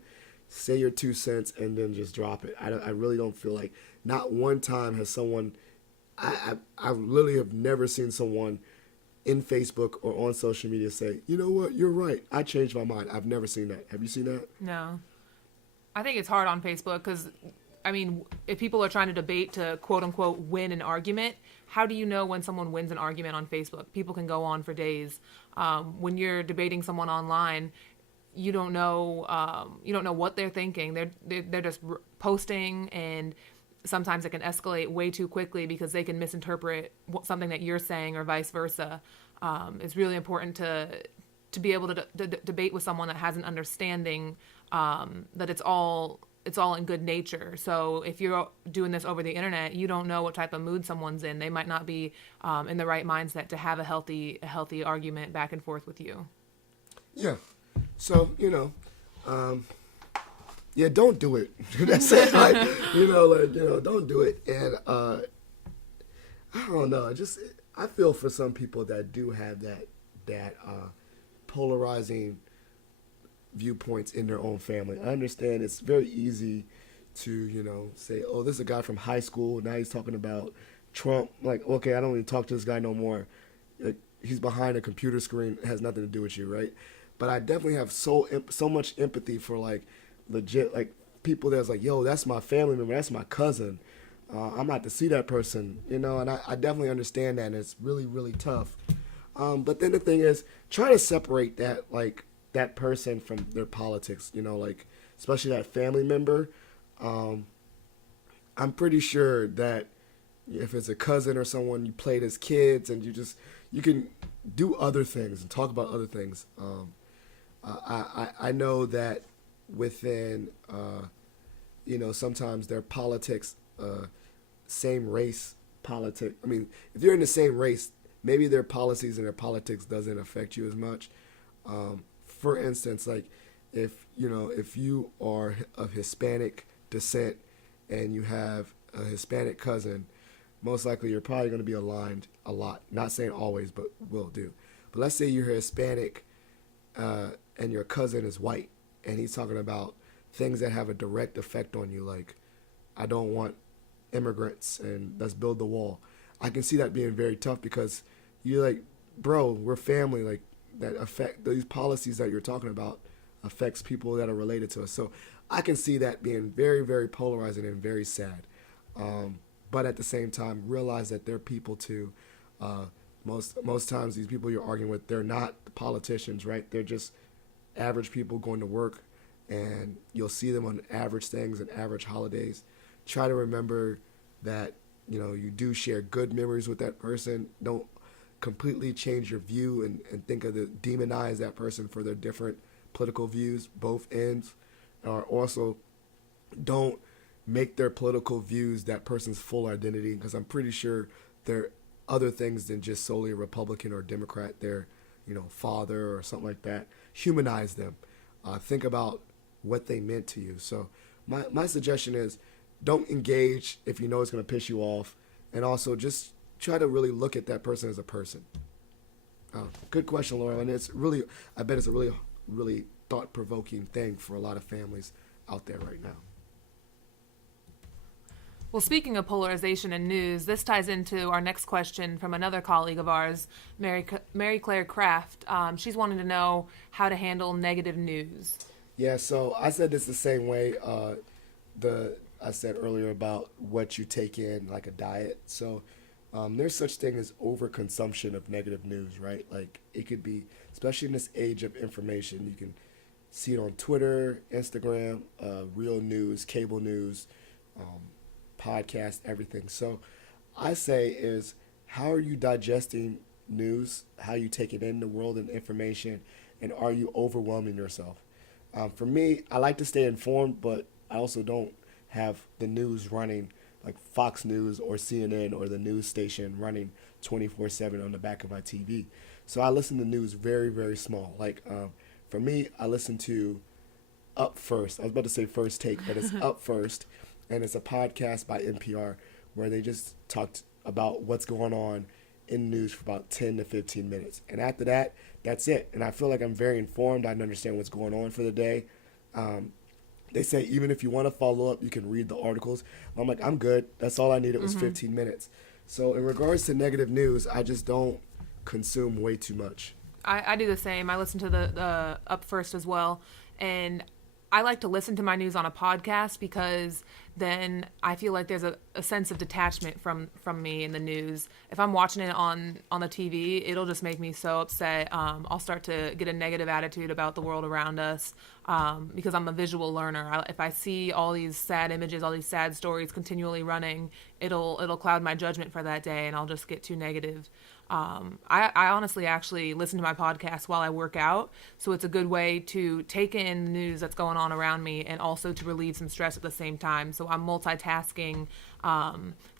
say your 2 cents and then just drop it. I really don't feel like, not one time has someone, I literally have never seen someone in Facebook or on social media say, you know what, you're right, I changed my mind. I've never seen that. Have you seen that? No. I think it's hard on Facebook because, if people are trying to debate to quote unquote win an argument, how do you know when someone wins an argument on Facebook? People can go on for days. When you're debating someone online, you don't know what they're thinking. They're just posting, and sometimes it can escalate way too quickly because they can misinterpret something that you're saying or vice versa. It's really important to be able to debate with someone that has an understanding that it's all in good nature. So if you're doing this over the internet, you don't know what type of mood someone's in. They might not be in the right mindset to have a healthy argument back and forth with you. Yeah. So, don't do it. That's it. Don't do it. And I don't know. I feel for some people that do have that polarizing viewpoints in their own family. I understand it's very easy to, say, oh, this is a guy from high school. Now he's talking about Trump. Like, okay, I don't even talk to this guy no more. Like, he's behind a computer screen. It has nothing to do with you, right? But I definitely have so much empathy for, like, legit, like, people that's like, yo, that's my family member. That's my cousin. I'm about to see that person, and I definitely understand that, and it's really, really tough. But then the thing is, try to separate that person from their politics, like, especially that family member. I'm pretty sure that if it's a cousin or someone you played as kids, and you can do other things and talk about other things. I know that within, sometimes their politics, same race politics. If you're in the same race, maybe their policies and their politics doesn't affect you as much. For instance, like if you are of Hispanic descent and you have a Hispanic cousin, most likely you're probably going to be aligned a lot. Not saying always, but will do. But let's say you're Hispanic and your cousin is white, and he's talking about things that have a direct effect on you, like, I don't want immigrants and let's build the wall. I can see that being very tough because you're like, bro, we're family. Like, that affect these policies that you're talking about affects people that are related to us. So I can see that being very, very polarizing and very sad. But at the same time, realize that they're people too. Most times these people you're arguing with, they're not politicians, right? They're just average people going to work, and you'll see them on average things and average holidays. Try to remember that, you do share good memories with that person. Don't completely change your view and think of demonize that person for their different political views, both ends. Or also, don't make their political views that person's full identity, because I'm pretty sure they're other things than just solely a Republican or Democrat, their, father or something like that. Humanize them. Think about what they meant to you. So my suggestion is don't engage if you know it's going to piss you off. And also just try to really look at that person as a person. Good question, Laura. And I bet it's a really, really thought-provoking thing for a lot of families out there right now. Well, speaking of polarization in news, this ties into our next question from another colleague of ours, Mary Claire Craft. She's wanting to know how to handle negative news. Yeah, so I said this the same way I said earlier about what you take in, like a diet. So there's such thing as overconsumption of negative news, right? Like it could be, especially in this age of information, you can see it on Twitter, Instagram, real news, cable news, podcast, everything. So I say is, how are you digesting news? How are you taking in the world and information? And are you overwhelming yourself? For me, I like to stay informed, but I also don't have the news running like Fox News or CNN or the news station running 24/7 on the back of my TV. So I listen to news very, very small. Like for me, I listen to Up First. I was about to say First Take, but it's Up First. And it's a podcast by NPR where they just talked about what's going on in news for about 10 to 15 minutes. And after that, that's it. And I feel like I'm very informed. I understand what's going on for the day. They say even if you want to follow up, you can read the articles. I'm like, I'm good. That's all I needed was 15 minutes. So in regards to negative news, I just don't consume way too much. I do the same. I listen to the Up First as well. And I like to listen to my news on a podcast because then I feel like there's a sense of detachment from me in the news. If I'm watching it on the TV, it'll just make me so upset. I'll start to get a negative attitude about the world around us because I'm a visual learner. If I see all these sad images, all these sad stories continually running, it'll cloud my judgment for that day, and I'll just get too negative. I honestly actually listen to my podcast while I work out, so it's a good way to take in the news that's going on around me and also to relieve some stress at the same time. So I'm multitasking,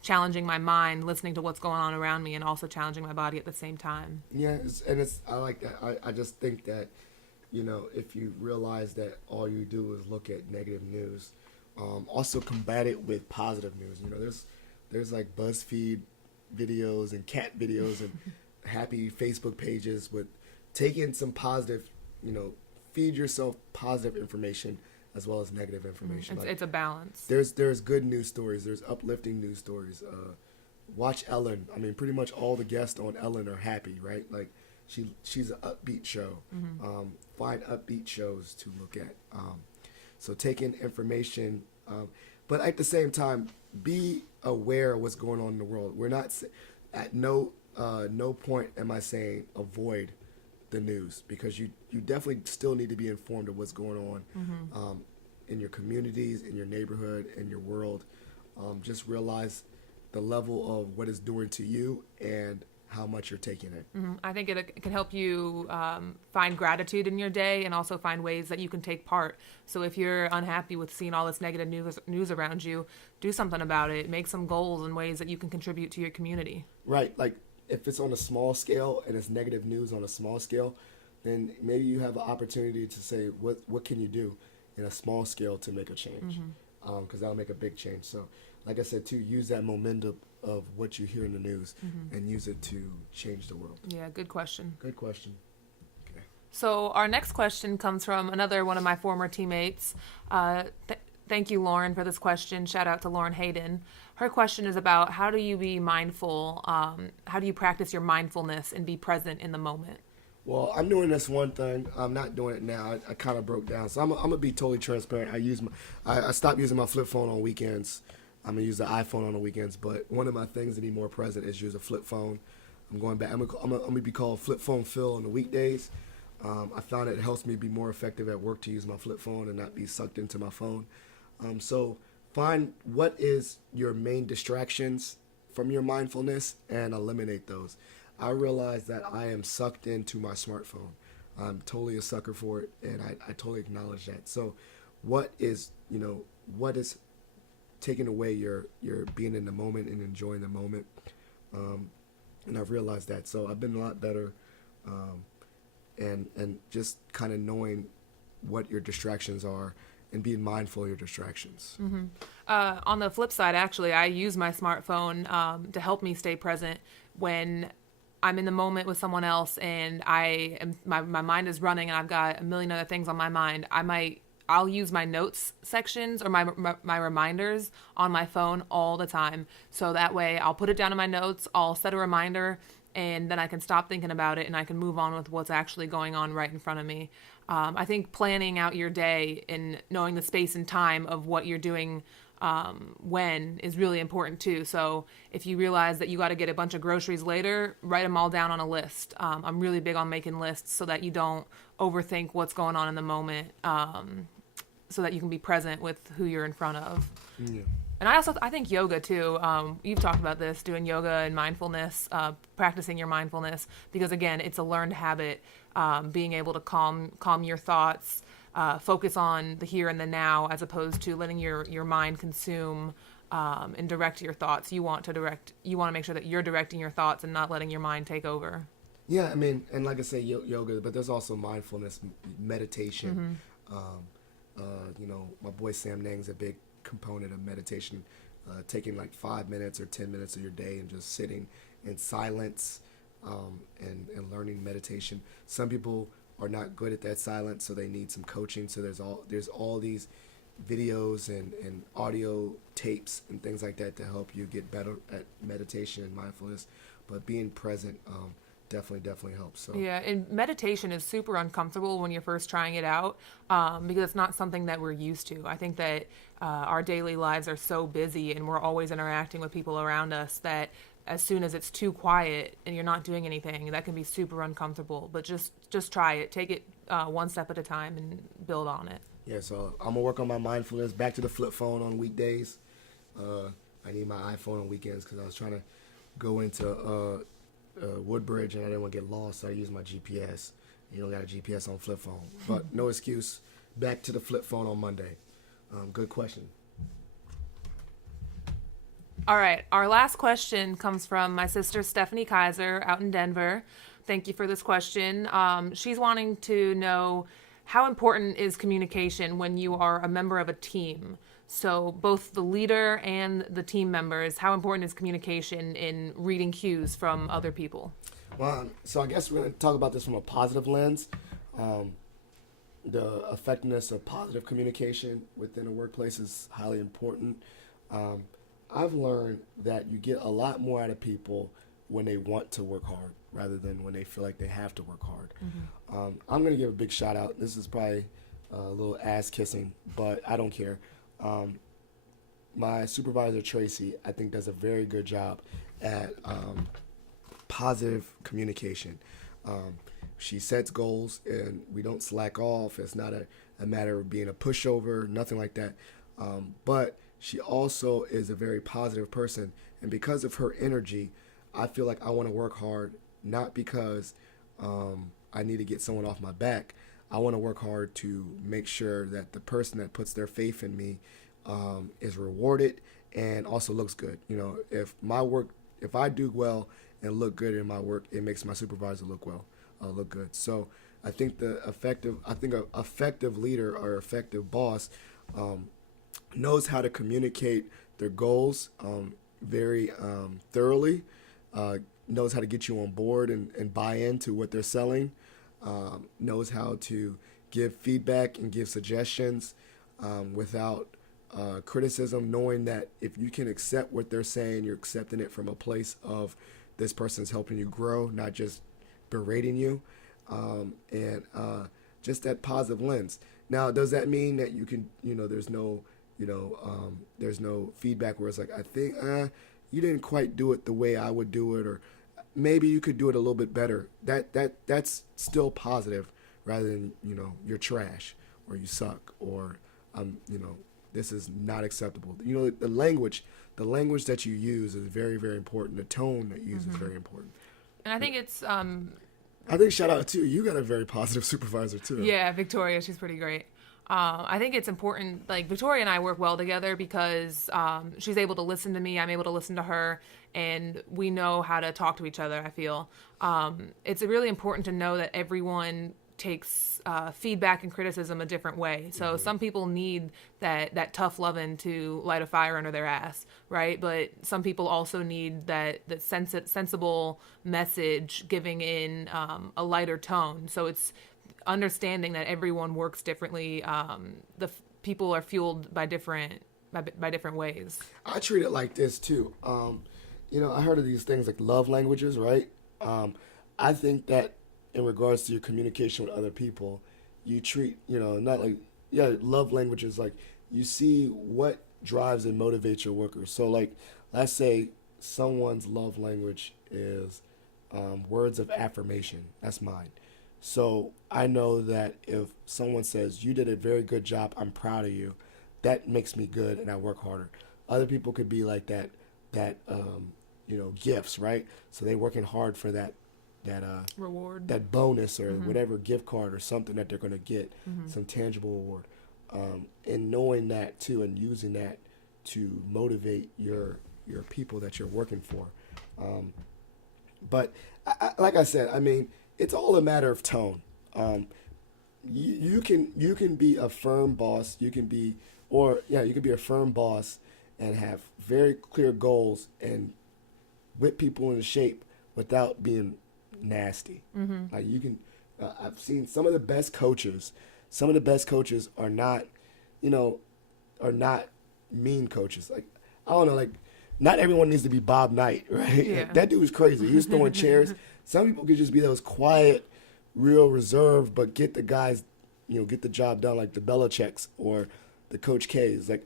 challenging my mind, listening to what's going on around me, and also challenging my body at the same time. Yeah, I like that. I just think that, if you realize that all you do is look at negative news, also combat it with positive news. There's like BuzzFeed videos and cat videos and happy Facebook pages with taking some positive, feed yourself positive information as well as negative information. It's a balance. There's good news stories. There's uplifting news stories. Watch Ellen. I mean, pretty much all the guests on Ellen are happy, right? Like she's an upbeat show. Find upbeat shows to look at. So take in information, but at the same time, be aware of what's going on in the world. We're not at no point am I saying avoid the news, because you definitely still need to be informed of what's going on in your communities, in your neighborhood, in your world. Just realize the level of what it's doing to you and how much you're taking in. I think it can help you find gratitude in your day and also find ways that you can take part. So if you're unhappy with seeing all this negative news around you, do something about it. Make some goals and ways that you can contribute to your community. Right. Like if it's on a small scale and it's negative news on a small scale, then maybe you have an opportunity to say, what can you do in a small scale to make a change? Because that'll make a big change. So like I said, too, use that momentum of what you hear in the news and use it to change the world. Yeah, good question. Good question. Okay. So our next question comes from another one of my former teammates. Thank you, Lauren, for this question. Shout out to Lauren Hayden. Her question is about how do you be mindful? How do you practice your mindfulness and be present in the moment? Well, I'm doing this one thing. I'm not doing it now. I kind of broke down. So I'm gonna be totally transparent. I stopped using my flip phone on weekends. I'm gonna use the iPhone on the weekends. But one of my things to be more present is use a flip phone. I'm going back. I'm gonna be called Flip Phone Phil on the weekdays. I found it helps me be more effective at work to use my flip phone and not be sucked into my phone. So find what is your main distractions from your mindfulness and eliminate those. I realize that I am sucked into my smartphone. I'm totally a sucker for it, and I totally acknowledge that. So what is taking away your being in the moment and enjoying the moment? And I've realized that. So I've been a lot better, and just kind of knowing what your distractions are and being mindful of your distractions. On the flip side, actually, I use my smartphone to help me stay present when I'm in the moment with someone else and my mind is running and I've got a million other things on my mind. I'll use my notes sections or my reminders on my phone all the time. So that way I'll put it down in my notes, I'll set a reminder, and then I can stop thinking about it and I can move on with what's actually going on right in front of me. I think planning out your day and knowing the space and time of what you're doing when is really important too. So if you realize that you got to get a bunch of groceries later, write them all down on a list. I'm really big on making lists so that you don't overthink what's going on in the moment, so that you can be present with who you're in front of. Yeah. And I think yoga too. You've talked about this, doing yoga and mindfulness, practicing your mindfulness, because again, it's a learned habit. Being able to calm your thoughts, focus on the here and the now, as opposed to letting your mind consume and direct your thoughts. You want to make sure that you're directing your thoughts and not letting your mind take over. Yeah, I mean, and like I say, yoga, but there's also mindfulness, meditation. My boy Sam Nang's a big component of meditation, taking like 5 minutes or 10 minutes of your day and just sitting in silence, and learning meditation. Some people are not good at that silence, so they need some coaching. So there's all these videos and audio tapes and things like that to help you get better at meditation and mindfulness. But being present definitely helps. So yeah, and meditation is super uncomfortable when you're first trying it out, because it's not something that we're used to. I think that our daily lives are so busy and we're always interacting with people around us that as soon as it's too quiet and you're not doing anything, that can be super uncomfortable. But just try it. Take it one step at a time and build on it. yeah, so I'm gonna work on my mindfulness. Back to the flip phone on weekdays. I need my iPhone on weekends because I was trying to go into Woodbridge and I didn't want to get lost, so I used my GPS. You don't got a GPS on flip phone, but no excuse. Back to the flip phone on Monday. Good question. All right, our last question comes from my sister Stephanie Kaiser out in Denver. Thank you for this question. She's wanting to know, how important is communication when you are a member of a team? So both the leader and the team members, how important is communication in reading cues from other people? Well, so I guess we're going to talk about this from a positive lens. The effectiveness of positive communication within a workplace is highly important. I've learned that you get a lot more out of people when they want to work hard rather than when they feel like they have to work hard. Mm-hmm. I'm going to give a big shout out. This is probably a little ass kissing, but I don't care. My supervisor, Tracy, I think does a very good job at positive communication. She sets goals and we don't slack off. It's not a matter of being a pushover, nothing like that. But she also is a very positive person. And because of her energy, I feel like I want to work hard, not because I need to get someone off my back. I want to work hard to make sure that the person that puts their faith in me is rewarded and also looks good. You know, if I do well and look good in my work, it makes my supervisor look good. So I think an effective leader or effective boss knows how to communicate their goals very thoroughly, knows how to get you on board and buy into what they're selling, knows how to give feedback and give suggestions without criticism, knowing that if you can accept what they're saying, you're accepting it from a place of this person's helping you grow, not just berating you, and just that positive lens. Now, does that mean that you can, there's no feedback where it's like, I think you didn't quite do it the way I would do it, or maybe you could do it a little bit better. That's still positive rather than, you're trash or you suck or this is not acceptable. The language that you use is very, very important. The tone that you use is very important. And I think it's I think shout out to you. You got a very positive supervisor too. Yeah, Victoria, she's pretty great. I think it's important, like Victoria and I work well together because she's able to listen to me, I'm able to listen to her, and we know how to talk to each other, I feel. It's really important to know that everyone takes feedback and criticism a different way. So some people need that tough loving to light a fire under their ass, right? But some people also need that sensible message giving in a lighter tone. So it's understanding that everyone works differently. People are fueled by different ways. I treat it like this too. I heard of these things like love languages, right? I think that in regards to your communication with other people, you treat, not like, love languages, like you see what drives and motivates your workers. So like, let's say someone's love language is words of affirmation. That's mine. So I know that if someone says, you did a very good job, I'm proud of you, that makes me good and I work harder. Other people could be like that gifts, right? So they're working hard for that reward, that bonus or whatever gift card or something that they're going to get, some tangible reward. And knowing that too and using that to motivate your people that you're working for. But like I said, I mean, it's all a matter of tone. You can be a firm boss. You can be a firm boss and have very clear goals and whip people into shape without being nasty. Like you can, I've seen some of the best coaches. Some of the best coaches are not mean coaches. Like I don't know, like not everyone needs to be Bob Knight, right? Yeah. Like, that dude was crazy. He was throwing chairs. Some people could just be those quiet, real reserved, but get the guys, get the job done, like the Belichicks or the Coach K's. Like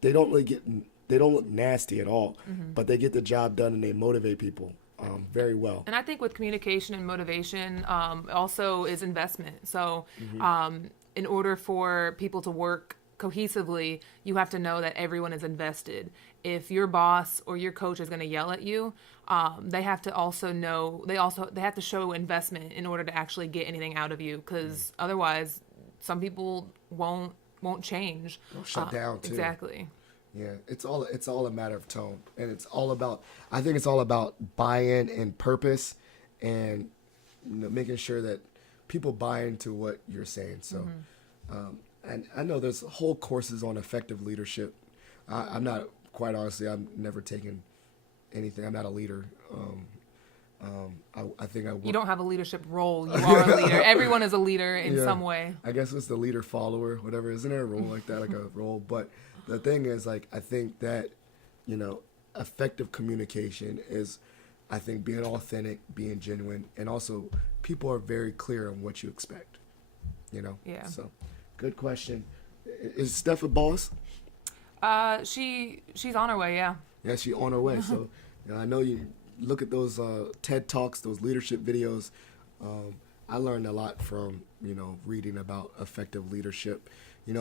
they don't look nasty at all, but they get the job done and they motivate people very well. And I think with communication and motivation also is investment. So in order for people to work cohesively, you have to know that everyone is invested. If your boss or your coach is going to yell at you, they have to also know, they have to show investment in order to actually get anything out of you, because otherwise some people won't change. They'll shut down too. Exactly. Yeah, it's all a matter of tone, and I think it's all about buy-in and purpose, and making sure that people buy into what you're saying. So, and I know there's whole courses on effective leadership. I'm not, quite honestly, I've never taken anything. I'm not a leader. I think I work. You don't have a leadership role. You are a leader. Everyone is a leader in some way. I guess it's the leader follower, whatever. Isn't there a role like that, like a role? But the thing is, like, I think that, effective communication is, I think, being authentic, being genuine, and also people are very clear on what you expect. Yeah. So, good question. Is Steph a boss? She's on her way. Yeah. Yeah, she's on her way. So, I know you look at those TED Talks, those leadership videos. I learned a lot from, reading about effective leadership.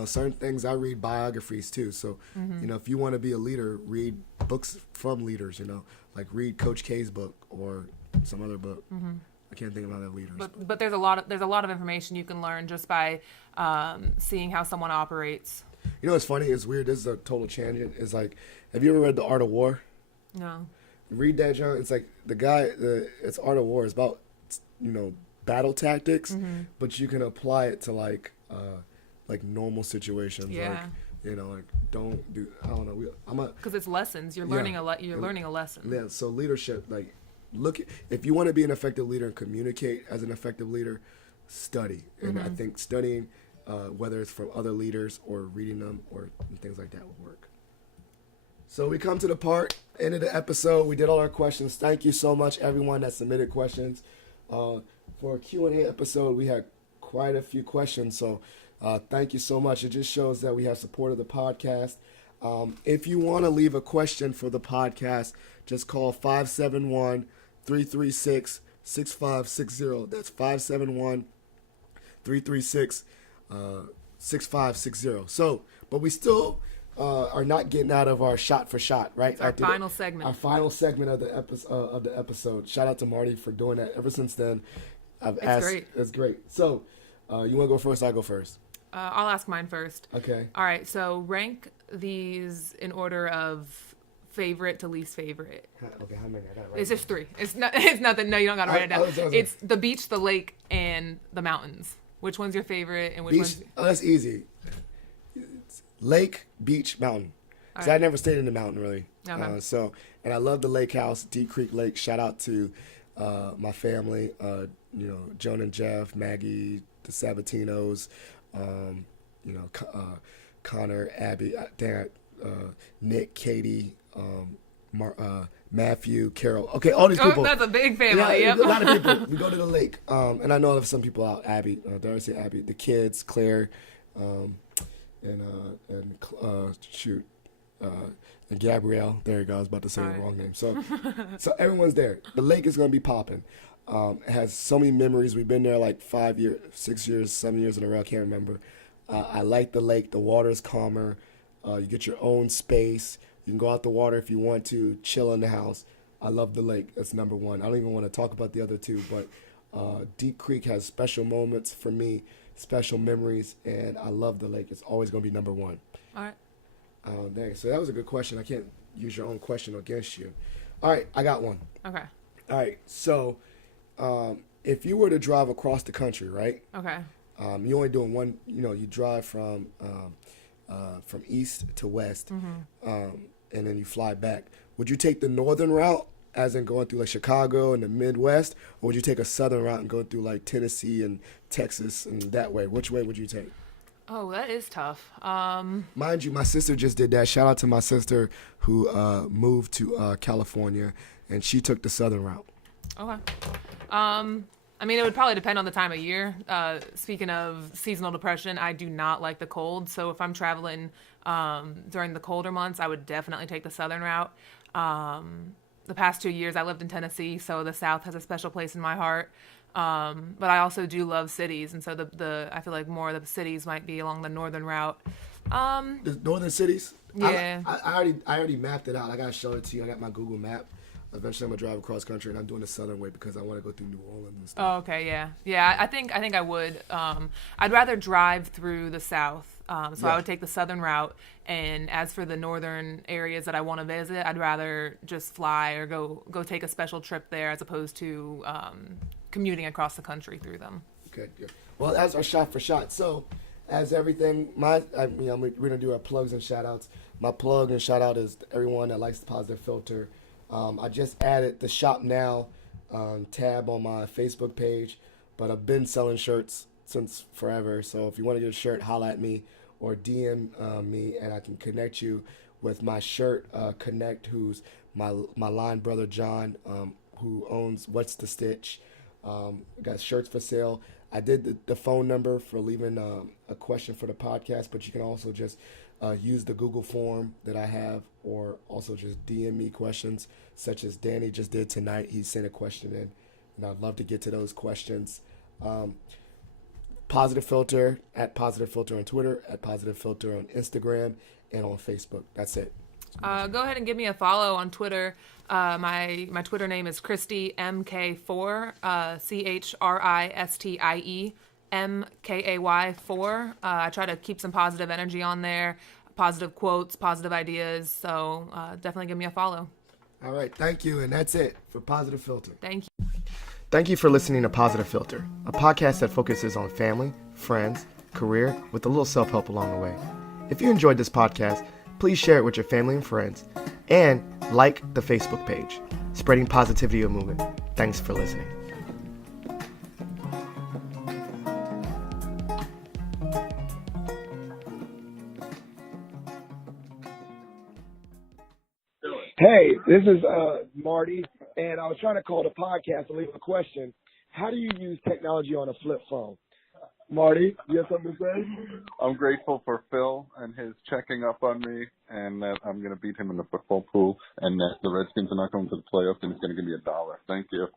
Certain things, I read biographies too. So, if you want to be a leader, read books from leaders, like read Coach K's book or some other book. I can't think of other leaders. But there's a lot of information you can learn just by seeing how someone operates. It's funny, it's weird. This is a total tangent. It's like, have you ever read The Art of War? No. Read that, John. It's like it's Art of War. It's about, battle tactics, but you can apply it to like normal situations. Yeah. Like don't do. I don't know. Because it's lessons. You're learning learning a lesson. Yeah. So leadership, like, if you want to be an effective leader and communicate as an effective leader, study. And I think studying, whether it's from other leaders or reading them or things like that, will work. So we come to the end of the episode. We did all our questions. Thank you so much, everyone that submitted questions. For a Q&A episode, we had quite a few questions. So thank you so much. It just shows that we have support of the podcast. If you want to leave a question for the podcast, just call 571-336-6560. That's 571-336-6560. So, but we still are not getting out of our shot for shot, right? It's our final segment. Our final segment of the episode. Shout out to Marty for doing that. Ever since then, I've asked. Great. It's great. So, you want to go first? I'll go first. I'll ask mine first. Okay. All right. So rank these in order of favorite to least favorite. Okay, how many? I got it right. It's just 3. It's not. It's nothing. No, you don't got to write it down. It's the beach, the lake, and the mountains. Which one's your favorite, and which beach. one's... Oh, that's easy. It's lake, beach, mountain. Because I never stayed in the mountain really. Okay. And I love the lake house, Deep Creek Lake. Shout out to my family. Joan and Jeff, Maggie, the Sabatinos. Connor, Abby, Nick, Katie, Matthew, Carol. Okay, all these people. Oh, that's a big family. Yeah, Yep. a lot of people. We go to the lake, and I know of some people out. Abby, Darcy, Abby, the kids, Claire, and Gabrielle. There you go. I was about to say the wrong name. So everyone's there. The lake is gonna be popping. It has so many memories. We've been there like 5 years, 6 years, 7 years in a row. I can't remember. I like the lake. The water is calmer. You get your own space. You can go out the water if you want to, chill in the house. I love the lake. That's number one. I don't even want to talk about the other two, but Deep Creek has special moments for me, special memories, and I love the lake. It's always going to be number one. All right. Dang. So that was a good question. I can't use your own question against you. All right, I got one. Okay. All right, so if you were to drive across the country, right? Okay. You're only doing one, you drive from east to west, and then you fly back. Would you take the northern route, as in going through like Chicago and the Midwest, or would you take a southern route and go through like Tennessee and Texas and that way? Which way would you take? Oh, that is tough. Mind you, my sister just did that. Shout out to my sister who moved to California, and she took the southern route. Okay. I mean, it would probably depend on the time of year. Speaking of seasonal depression, I do not like the cold. So if I'm traveling during the colder months, I would definitely take the southern route. The past 2 years, I lived in Tennessee, so the South has a special place in my heart. But I also do love cities, and so I feel like more of the cities might be along the northern route. The northern cities? Yeah. I already mapped it out. I got to show it to you. I got my Google map. Eventually, I'm gonna drive across country, and I'm doing the southern way because I want to go through New Orleans and stuff. Oh, okay, yeah. I think I would. I'd rather drive through the South, so I would take the southern route. And as for the northern areas that I want to visit, I'd rather just fly or go take a special trip there as opposed to commuting across the country through them. Good. Well, that's our shot for shot. So, as everything, we're gonna do our plugs and shout outs. My plug and shout out is everyone that likes the Positive Philter. I just added the Shop Now tab on my Facebook page, but I've been selling shirts since forever. So if you want to get a shirt, holla at me or DM me, and I can connect you with my shirt connect, who's my line brother John, who owns What's the Stitch. Got shirts for sale. I did the phone number for leaving a question for the podcast, but you can also just use the Google form that I have, or also just DM me questions, such as Danny just did tonight. He sent a question in, and I'd love to get to those questions. Positive Philter, at Positive Philter on Twitter, at Positive Philter on Instagram, and on Facebook. That's it. Go ahead and give me a follow on Twitter. My Twitter name is Christy MK4, CHRISTIE MKAY 4. I try to keep some positive energy on there, positive quotes, positive ideas. So definitely give me a follow. All right, thank you, and that's it for Positive Philter. Thank you. Thank you for listening to Positive Philter, a podcast that focuses on family, friends, career, with a little self-help along the way. If you enjoyed this podcast, please share it with your family and friends, and like the Facebook page, Spreading Positivity of Movement. Thanks for listening. Hey, this is Marty, and I was trying to call the podcast to leave a question. How do you use technology on a flip phone? Marty, you have something to say? I'm grateful for Phil and his checking up on me, and that I'm going to beat him in the football pool, and that the Redskins are not going to the playoffs, and he's going to give me $1. Thank you.